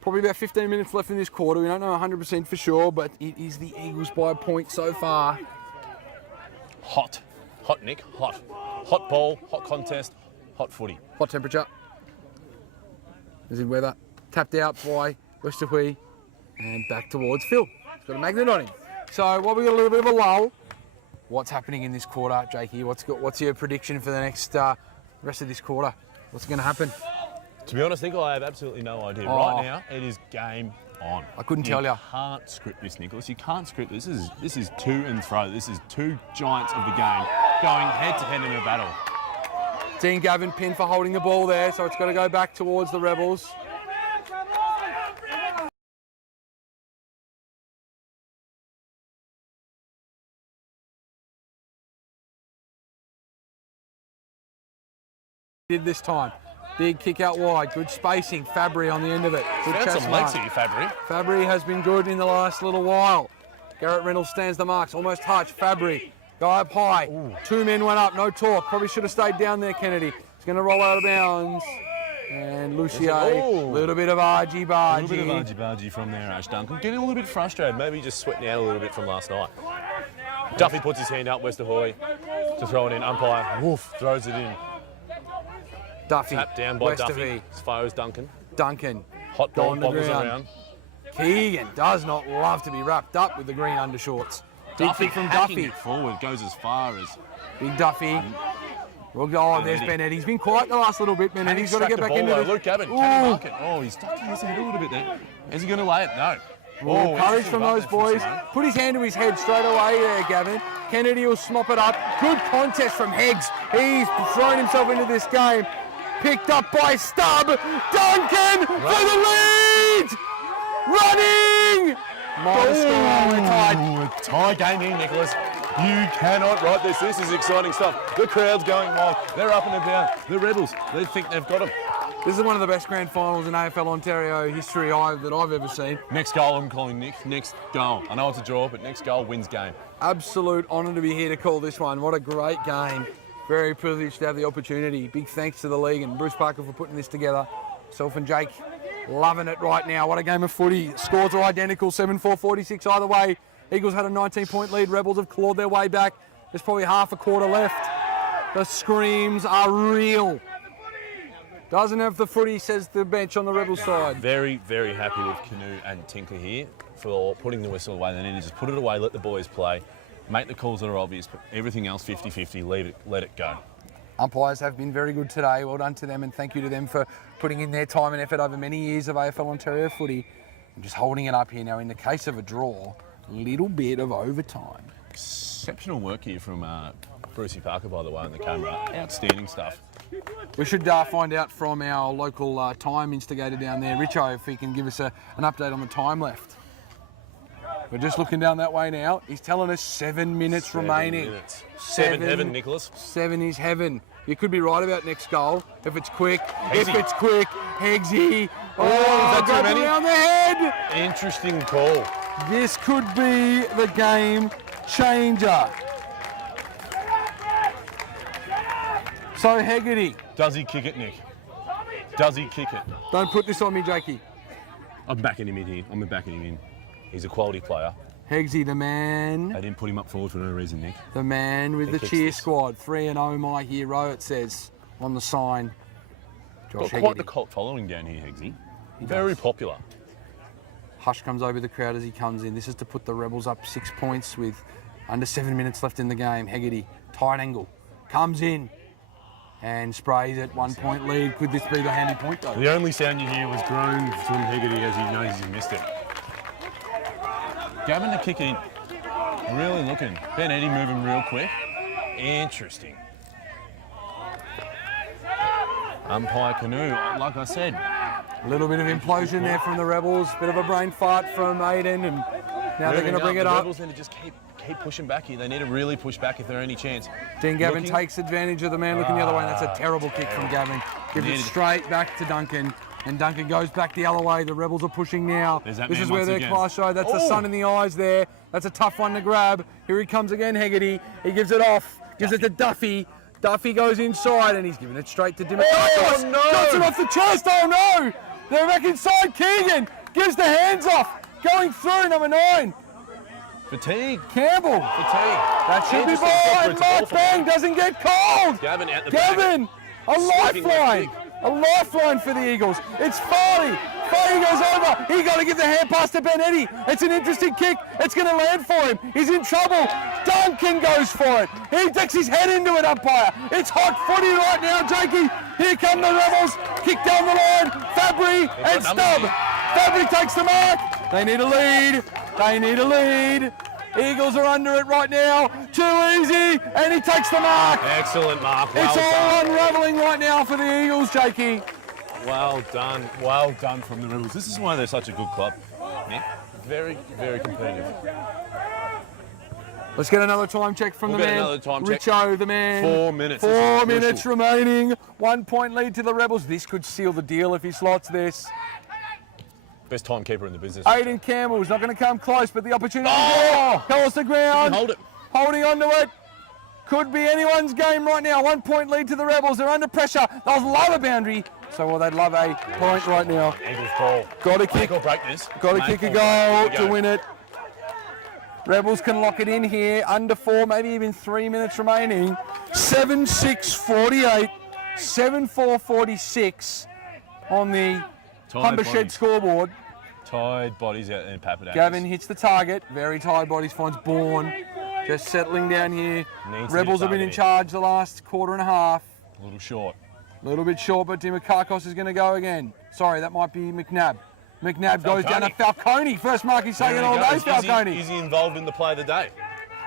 probably about 15 minutes left in this quarter. We don't know 100% for sure, but it is the Eagles by a point so far. Hot, Nick, hot. Hot ball, hot contest, hot footy. Hot temperature. As in weather. Tapped out by Westerhoy and back towards Phil. He's got a magnet on him. So while we got a little bit of a lull, what's happening in this quarter, Jakey? What's your prediction for the next rest of this quarter? What's going to happen? To be honest, Nick, I have absolutely no idea. Oh. Right now, it is game on. I couldn't tell you. You can't script this, Nicholas. You can't script this. This is to and fro. This is two giants of the game going head to head in a battle. Dean Gavin pinned for holding the ball there, so it's got to go back towards the Rebels. Did this time. Big kick out wide, good spacing. Fabry on the end of it. Good Found chase some mark. legs here, Fabry. Fabry has been good in the last little while. Garrett Reynolds stands the marks, almost touched. Fabry, go up high. Ooh. Two men went up, no talk. Probably should have stayed down there, Kennedy. He's going to roll out of bounds. And Lucier, a little bit of argy-bargy. A little bit of argy-bargy from there, Ash Duncan. Getting a little bit frustrated, maybe just sweating out a little bit from last night. Duffy puts his hand up, Westerhoy to throw it in. Umpire, woof, throws it in. Duffy, Tapped down by Westerhoy. Duffy, as far as Duncan. Duncan. Hot ball, Gone to bobbles ground. around. Keegan does not love to be wrapped up with the green undershorts. Big Duffy kick from hacking Duffy. it forward, goes as far as... Big Duffy. Oh, there's Ben Eddie. He's been quiet the last little bit. Ben Eddie's got to get back into it. Luke Gavin, can he mark it? Oh, he's stuck to his head a little bit there. Is he going to lay it? No. Oh, courage from those interesting boys. Simone. Put his hand to his head straight away there, Gavin. Kennedy will smop it up. Good contest from Heggs. He's thrown himself into this game. Picked up by Stubb. Duncan for the lead! Running! Minor score, we're tied. A tie game here, Nicholas. You cannot write this. This is exciting stuff. The crowd's going wild. They're up and about. The Rebels, they think they've got them. This is one of the best grand finals in AFL Ontario history that I've ever seen. Next goal, I'm calling Nick. Next goal. I know it's a draw, but next goal wins game. Absolute honour to be here to call this one. What a great game. Very privileged to have the opportunity. Big thanks to the league and Bruce Parker for putting this together. Self and Jake loving it right now. What a game of footy. Scores are identical, 7-4-46 either way. Eagles had a 19-point lead. Rebels have clawed their way back. There's probably half a quarter left. The screams are real. Doesn't have the footy, says the bench on the Rebel side. Very, very happy with Canoe and Tinker here for putting the whistle away. They need to just put it away, let the boys play, make the calls that are obvious, but everything else 50-50, let it go. Umpires have been very good today. Well done to them, and thank you to them for putting in their time and effort over many years of AFL Ontario footy and just holding it up here. Now, in the case of a draw, little bit of overtime. Exceptional work here from Brucey Parker, by the way, on the camera. Outstanding stuff. We should find out from our local time instigator down there, Richo, if he can give us an update on the time left. We're just looking down that way now. He's telling us 7 minutes remaining. Minutes. Seven heaven, Nicholas. 7 is heaven. You could be right about next goal. If it's quick, Hegsy. Oh, that too goes many? around the head. Interesting call. This could be the game changer. So Hegarty, Does he kick it, Nick? Does he kick it? don't put this on me, Jakey. I'm backing him in here. I'm backing him in. He's a quality player. Hegsy, the man They didn't put him up forward for no reason, Nick. with He the kicks cheer this. squad. 3-0, my hero, it says on the sign. Josh Got quite Hegarty. the cult following down here, Hegsy. Very popular. Hush comes over the crowd as he comes in. This is to put the Rebels up 6 points with under 7 minutes left in the game. Hegarty, tight angle, comes in and sprays it. 1 point lead. Could this be the handy point though? The only sound you hear was groan from Hegarty as he knows he's missed it. Gavin to kick in. Really looking. Ben Eddy moving real quick. Interesting. Umpire Canoe, like I said. A little bit of implosion there from the Rebels. Bit of a brain fart from Aiden, and now they're going to bring it the up. Rebels need to just keep pushing back here. They need to really push back if there's any chance. Dean Gavin Looking. takes advantage of the man looking the other way, and that's a terrible kick from Gavin. Gives it Needed. straight back to Duncan, and Duncan goes back the other way. The Rebels are pushing now. There's that This man is where once their again. class show. That's the Oh. sun in the eyes there. That's a tough one to grab. Here he comes again, Hegarty. He gives it off. Gives it to Duffy. Duffy goes inside, and he's giving it straight to Dimmer. Oh, no. Johnson off the chest. Oh no! They're back inside. Keegan gives the hands off. Going through number 9. Fatigue. Campbell. Fatigue. That should be Interesting ball, footprint and to ball Mark for Bang him. doesn't get called. Gavin out the back. Gavin, a Swiping lifeline. left A lifeline for the Eagles. It's Farley. Farley goes over. He got to give the hand pass to Ben Eddy. It's an interesting kick. It's going to land for him. He's in trouble. Duncan goes for it. He takes his head into it, umpire. It's hot footy right now, Jakey. Here come the Rebels. Kick down the line. Fabry and got numbers Stubb. here. Fabry takes the mark. They need a lead. They need a lead. Eagles are under it right now. Too easy. And he takes the mark. Excellent, Mark. Well It's all done. unravelling right now for the Eagles, Jakey. Well done. Well done from the Rebels. This is why they're such a good club. Nick, very, very competitive. Let's get another time check from We'll the get man. another time check. Richo, the man. 4 minutes. This is 4 crucial. minutes remaining. 1 point lead to the Rebels. This could seal the deal if he slots this. Best timekeeper in the business. Aiden Campbell's not going to come close, but the opportunity Oh! goes the ground. Hold it. Holding on to it. Could be anyone's game right now. 1 point lead to the Rebels. They're under pressure. They'll love a boundary. So they'd love a point right now. Eagles ball. Got to kick. Make or break this. Got to Make kick a or goal break. to win it. Rebels can lock it in here. Under 4, maybe even 3 minutes remaining. 7-6-48. 7-4-46 on the Humber Shed bodies. scoreboard. Tired bodies out there in Papadakis. Gavin hits the target. Very tired bodies. Finds Bourne. Just settling down here. Needs to Rebels hit have been in target. charge the last quarter and a half. A little short. A little bit short, but Dimakakos is going to go again. Sorry, that might be McNabb. McNabb goes down to Falcone. First mark he's taken There all he day, goes. Falcone. Is he involved in the play of the day?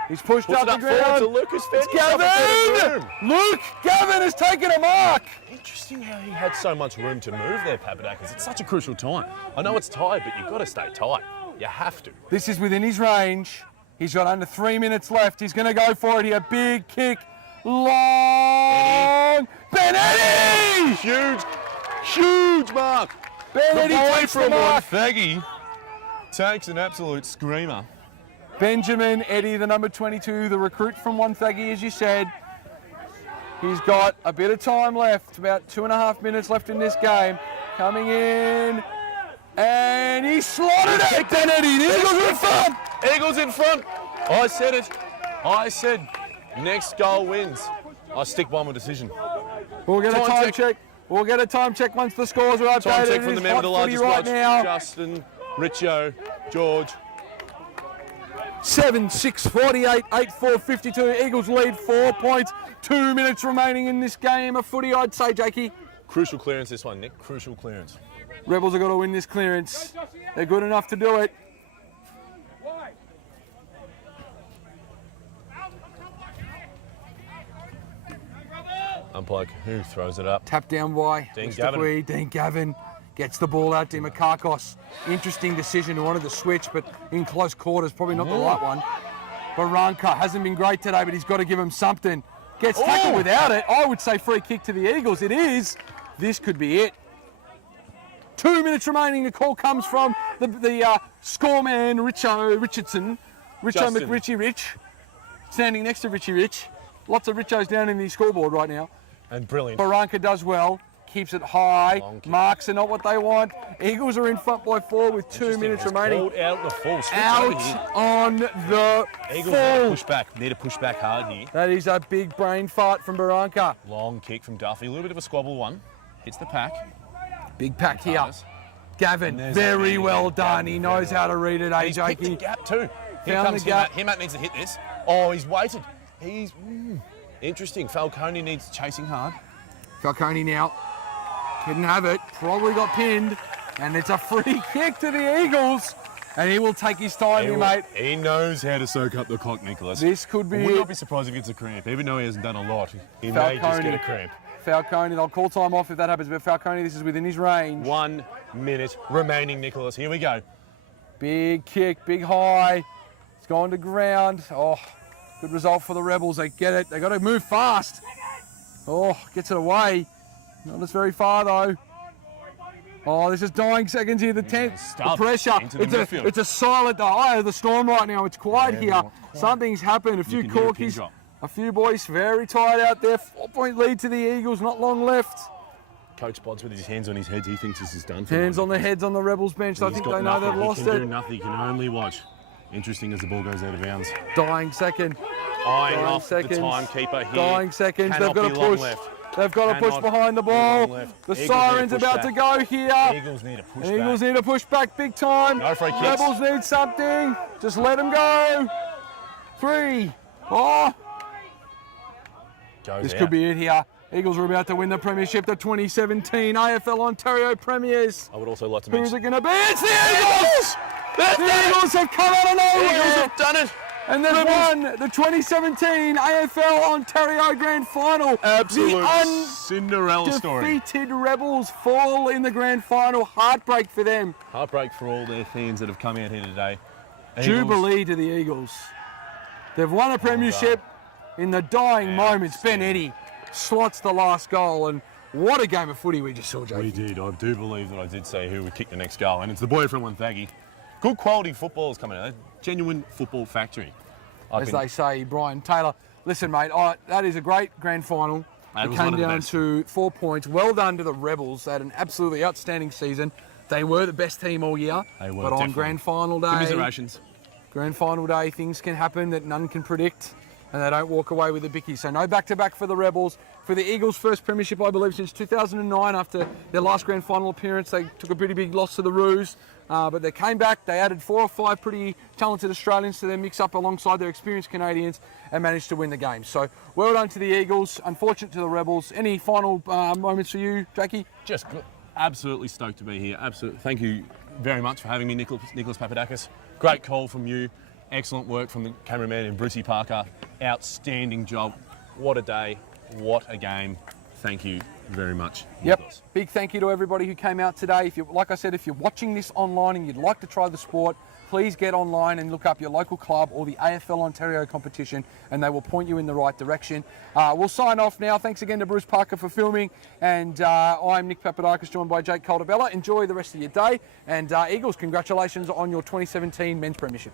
He's pushed Puts up it the up forward ground. to Lucas It's Fenton. Gavin! Luke Gavin has taken a mark. Interesting how he had so much room to move there, Papadakis. It's such a crucial time. I know it's tight, but you've got to stay tight. You have to. This is within his range. He's got under 3 minutes left. He's going to go for it here. Big kick. Long. Ben Eddy! Huge mark. Ben The Eddy boy takes the from mark. Wonthaggi takes an absolute screamer. Benjamin Eddy, the number 22, the recruit from Wonthaggi, as you said. He's got a bit of time left, about 2.5 minutes left in this game. Coming in, and he slotted it. Ben Eddy, the Eagles are in front. Eagles in front. I said it. I said next goal wins. I stick one with decision. We'll get a Time time check. check. We'll get a time check once the scores are updated. Time check from It the is man with hot the footy largest right watch. now. Justin, Richo, George. 7-6-48, 8-4-52. Eagles lead 4 points. 2 minutes remaining in this game of footy, I'd say, Jakey. Crucial clearance this one, Nick. Crucial clearance. Rebels have got to win this clearance. They're good enough to do it. Umpire who throws it up. Tap down by Dean Mr. Gavin. Hui. Dean Gavin gets the ball out to Makakos. Interesting decision. He wanted to switch, but in close quarters, probably not the right one. Barranca hasn't been great today, but he's got to give him something. Gets tackled without it. I would say free kick to the Eagles. It is. This could be it. 2 minutes remaining. The call comes from the scoreman, Richardson. Justin. McRitchie Rich, standing next to Richie Rich. Lots of Richos down in the scoreboard right now. And brilliant. Barranca does well, keeps it high. Long kick. Marks are not what they want. Eagles are in front by 4 with 2 minutes It's remaining. called out the full. Switch over Out here. on the Eagles need to full. push back. Need to push back hard here. That is a big brain fart from Barranca. Long kick from Duffy. A little bit of a squabble one. Hits the pack. Big pack here. Thomas. Gavin, And there's very that well man. done. Gavin, He very knows how to read it, He's picked the Jakey. gap too. Here Found comes the gap. Himat. Himat needs to hit this. Oh, he's waited. He's interesting. Falcone needs chasing hard. Falcone now. Couldn't have it. Probably got pinned. And it's a free kick to the Eagles. And he will take his time here, mate. He knows how to soak up the clock, Nicholas. This could be I would it. not be surprised if he gets a cramp. Even though he hasn't done a lot, he may just get a cramp. Falcone, they'll call time off if that happens, but Falcone, this is within his range. 1 minute remaining, Nicholas. Here we go. Big kick, big high. It's gone to ground. Oh, good result for the Rebels. They get it. They got to move fast. Oh, gets it away. Not as very far though. Oh, this is dying seconds here. The 10th, the Stuff pressure. into the midfield. It's a silent eye of the storm right now. It's quiet here. quiet. Something's happened. A few can hear a pin corkies. drop. A few boys very tired out there. 4-point lead to the Eagles. Not long left. Coach Bod's with his hands on his head. He thinks this is done for Hands him. on the heads on the Rebels bench. I He's think got they know nothing. they've lost He can do it. nothing. He can only watch. Interesting as the ball goes out of bounds. Dying second. Eyeing Dying off seconds. the timekeeper here. Dying seconds. Cannot They've got be to long push. left. They've got to push Cannot behind the be ball. long left. The Eagles siren's need to about push to go here. Eagles need to push Eagles back. need to push back big time. No free kicks. Rebels need something. Just let them go. 3. Oh, Goes this out. could be it here. Eagles are about to win the premiership, the 2017 AFL Ontario Premiers. I would also like to Who's mention. it going to be? It's the Eagles! The Eagles have come out of Eagles nowhere. have done it. And they've won the 2017 AFL Ontario Grand Final. Absolute The Cinderella story. undefeated Rebels fall in the Grand Final. Heartbreak for them. Heartbreak for all their fans that have come out here today. Eagles, Jubilee to the Eagles. They've won a premiership in the dying moments. Ben Eddy slots the last goal, and what a game of footy we just saw, We Jake. did. I do believe that I did say who would kick the next goal, and it's the boy from Wonthaggi. Good quality football is coming out. Genuine football factory. As they say, Brian Taylor. Listen, mate, that is a great grand final. That It was came one of the down best. to 4 points. Well done to the Rebels. They had an absolutely outstanding season. They were the best team all year. They were, but on definitely. grand final day, Commiserations. grand final day, things can happen that none can predict, and they don't walk away with the bickies. So no back-to-back for the Rebels. For the Eagles' first premiership, I believe, since 2009, after their last grand final appearance, they took a pretty big loss to the Roos. But they came back, they added 4 or 5 pretty talented Australians to their mix-up alongside their experienced Canadians and managed to win the game. So well done to the Eagles, unfortunate to the Rebels. Any final moments for you, Jackie? Just good. Absolutely stoked to be here. Absolutely. Thank you very much for having me, Nicholas Papadakis. Great call from you. Excellent work from the cameraman and Brucey Parker. Outstanding job. What a day. What a game. Thank you very much, Yep. Nicholas. Big thank you to everybody who came out today. If you, like I said, if you're watching this online and you'd like to try the sport, please get online and look up your local club or the AFL Ontario competition, and they will point you in the right direction. We'll sign off now. Thanks again to Bruce Parker for filming, and I'm Nick Papadakis, joined by Jake Caldabella. Enjoy the rest of your day, and Eagles, congratulations on your 2017 Men's Premiership.